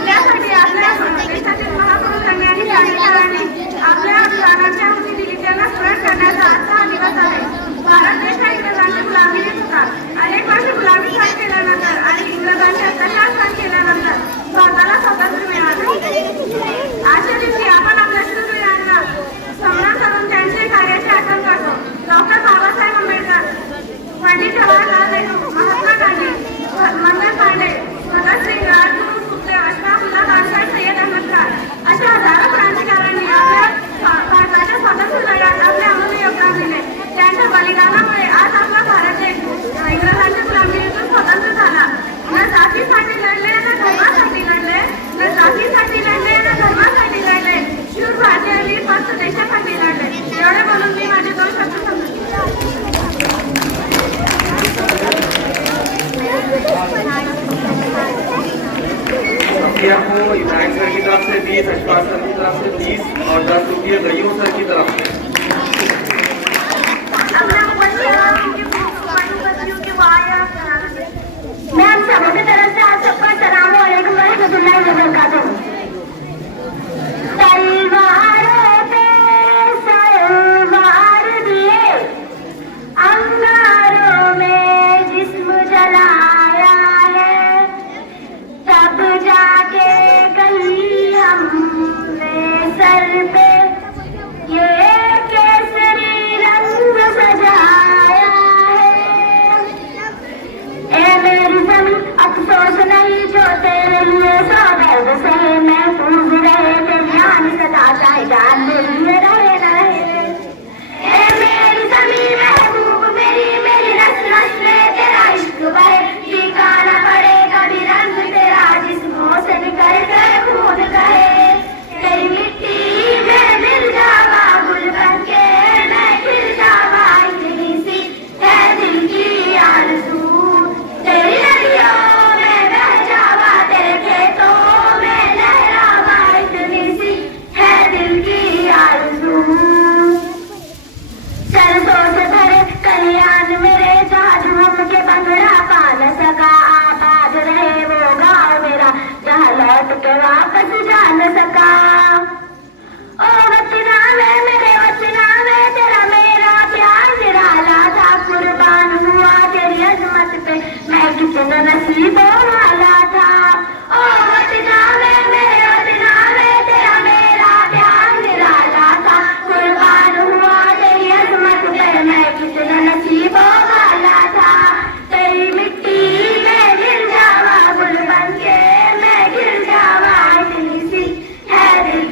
त्यासाठी आपल्या देशातील महापुरुषांनी आणि क्रांतिकारकांनी आपल्या प्राणांची आहुती दिली, त्यांना स्मरण करण्याचा आजचा हा दिवस आहे। भारत देश हा इंग्रजांच्या गुलामीत होता। अनेक वर्ष गुलामी सहन केल्यानंतर आणि इंग्रजांचे अत्याचार सहन केल्यानंतर भारताला स्वातंत्र्य मिळाले। आजच्या दिवशी आपण आपल्या शूरवीरांना स्मरण करून त्यांच्या कार्याची आठवण करतो। डॉक्टर बाबासाहेब आंबेडकर, पंडित जवाहरलाल नेहरू, महात्मा गांधी, मंगल पांडे, भगतसिंग, राजगुरू, सुखदेव, अशफाकुल्ला खान, सय्यद अहमद खान अशा हजारो क्रांतिकारकांनी आपल्या भारताच्या स्वातंत्र्य लढ्यात आपले अमूल्य योगदान दिले। त्यांच्या बलिदानामुळे आज आपला भारत देश इंग्रजांच्या गुलामीतून स्वतंत्र झाला। न जातीसाठी लढले, न धर्मासाठी लढले, न जातीसाठी लढले, न धर्मासाठी लढले, शूर भारतीयांनी फक्त देशासाठी लढले। एवढे बोलून मी माझे 2 शब्द समजले। सफिया को इब्राहिम सर की तरफ से 20, अशफाक सर की तरफ से 20 और 10 रुपये गयूर सर की तरफ से। मैं आप सबकी तरफ से आप सबको अस्सलाम वालेकुम रहमतुल्लाहि व बरकातहू। तलवारों पे सलवार दिए, अंगारों में जिस्म जलाया है, तब जाके कहीं हमने सर पे ये केसरी रंग सजाया है। ए मेरी ज़मीं अफसोस नहीं जो तेरे लिए सौ दर्द सहे, महफूज रहे तेरी जान सदा, चाहे जान मेरे लिए रहे न रहे। ए मेरी ज़मीं महबूब मेरी, मेरी नस नस में तेरा इश्क बहे, ठिकाना पड़े कभी रंग तेरा जिस्मों से निकल कर खून कहे। तेरी मिट्टी में मिल जावा गुल बन के, मैं खिल जावा, इतनी सी है दिल की आरज़ू। तेरी नदियों में बह जावा, तेरे खेतों में लहरावा, इतनी सी है दिल की आरज़ू। सरसों से भरे कल्याण मेरे, जहाँ झूम के बंगड़ा पा न सका, आबाद रहे वो गाँव मेरा, जहाँ लौट के वापस जा न सका। ओ वतना में मेरे वतना में तेरा मेरा प्यार निराला था, कुर्बान हुआ तेरी अजमत पे मैं कितना नसीबों वाला था। ओ वतना में मेरे वतना में तेरा मेरा प्यार निराला था, कुर्बान हुआ तेरी अजमत पे मैं कितना नसीबों वाला था। तेरी मिट्टी में गिर जावा गुल बन के, मैं गिर जावा, इतनी सी है दिल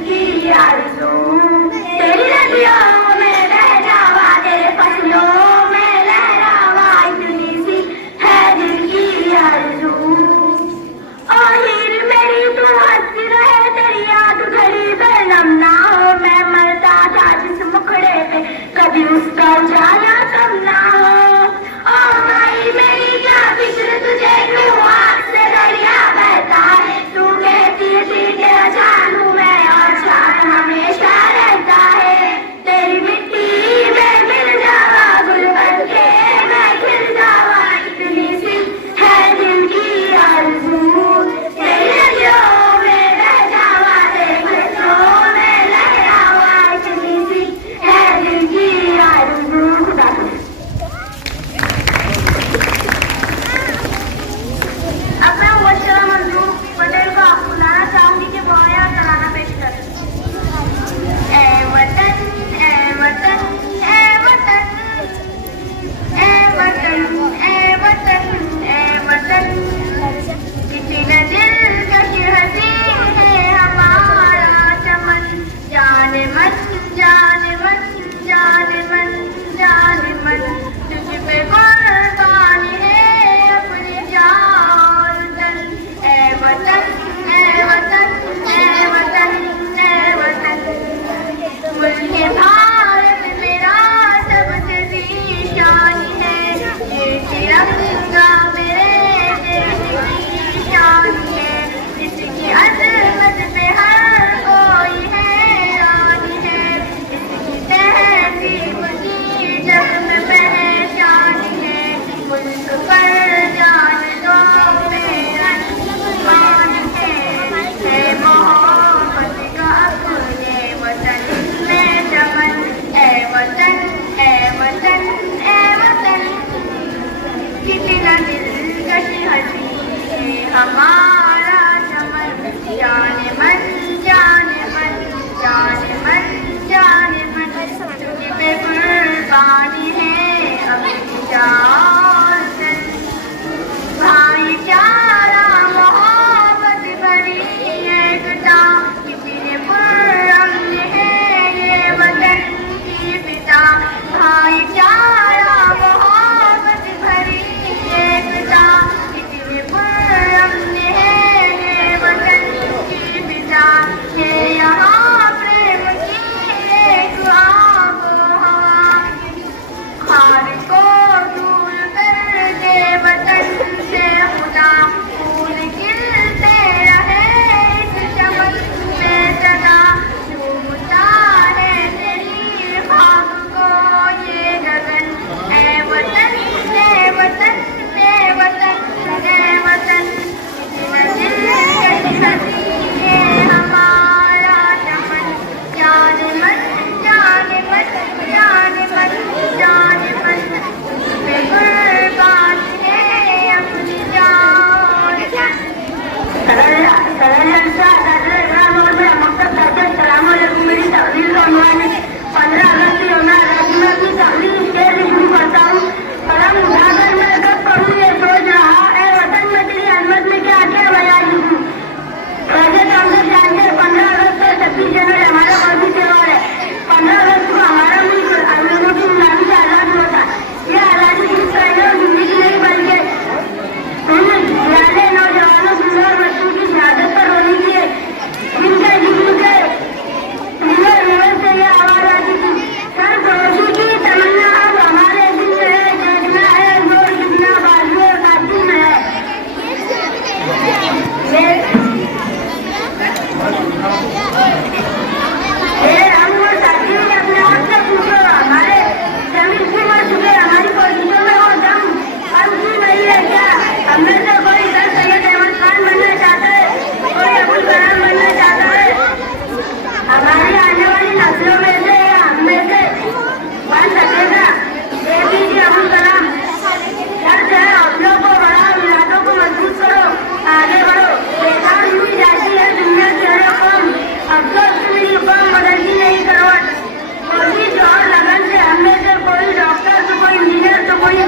कोई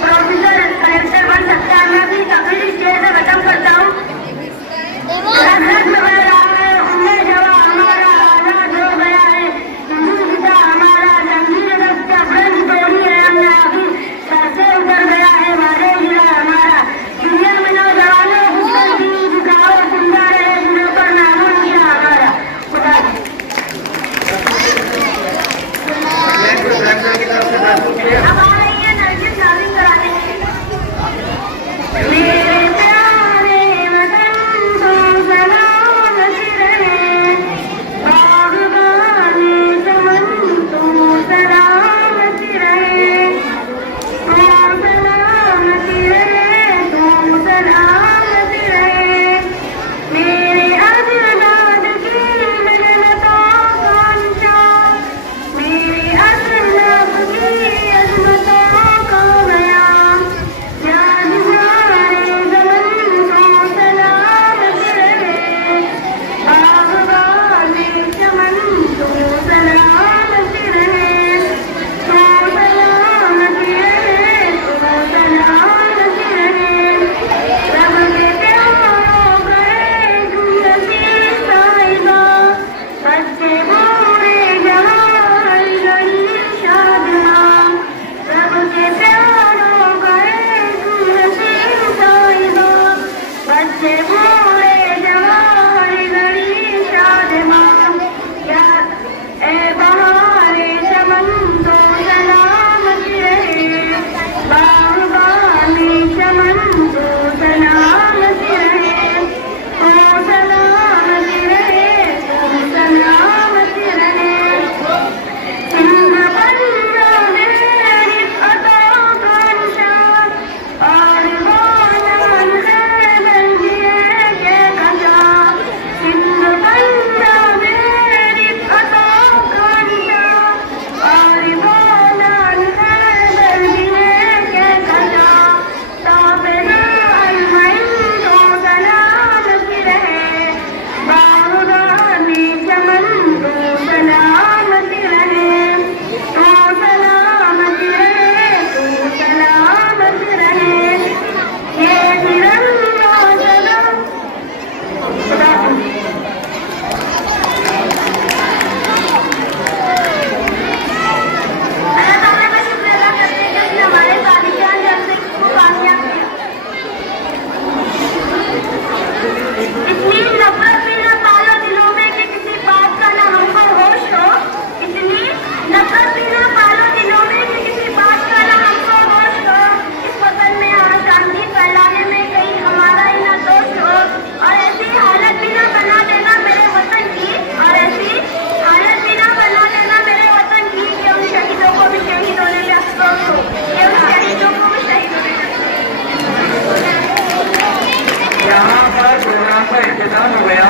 प्रोफेसर कलेक्टर बन सकता है। मैं अपनी तकरीर स्टेज से खत्म करता हूँ। अब आ रही है नरगिस नाज़िम कराने मेरे प्यारे वतन को सलामत रहे, बाग़बाने चमन को सलामत रहे, तो सलामत रहे, तो सलामत रहे। मेरे अजदाद की मेहनतों का निशान, मेरे अजदाद की अज़मतों का बयान, यादगारे ज़मन को सलामत रहे, बाग़बाने चमन को सलामत रहे, तो सलामत रहे, तो सलामत रहे। रब के प्यारों गए गुलज़ी साहिबा, बच्चे बूढ़े जवान गली शादमां। रब के प्यारों गए गुलज़ी साहिबा, बच्चे बूढ़े जवान गली शादमां। या ए बहारे चमन तो सलामत रहे, बाग़बाने चमन तो सलामत रहे, तो सलामत रहे, तो सलामत रहे। सिंध पंजाब मेरी फतों का निशान, और वो नाम है बंदिए के खजा। सिंध पंजाब मेरी फतों का निशान, और वो नाम है बंदिए के खजा। ताबेदार अलमईन को सलामत रहे, बाग़बाने चमन को सलामत रहे, तो सलामत रहे, तो सलामत रहे। ये तिरंगा चला खुदा अल्लाह ताला का शुक्र अदा करते हैं कि उसने हमारे सालियान जलसे को कामयाब किया। इतनी नफरत भी न पालो दिलों में कि किसी बात का न हमको होश हो, इतनी नफरत भी न पालो दिलों में कि किसी बात का न हमको होश हो। इस वतन में अशांति फैलाने में कहीं हमारा ही न दोष हो, और ऐसी हालत भी न बना देना मेरे वतन की, और ऐसी हालत भी न बना देना मेरे वतन की कि उन शहीदों को भी शहीद होने में अफसोस हो, कि उन शहीदों को भी शहीद होने में अफसोस हो। यहाँ पर प्रोग्राम का इंतजाम हो गया।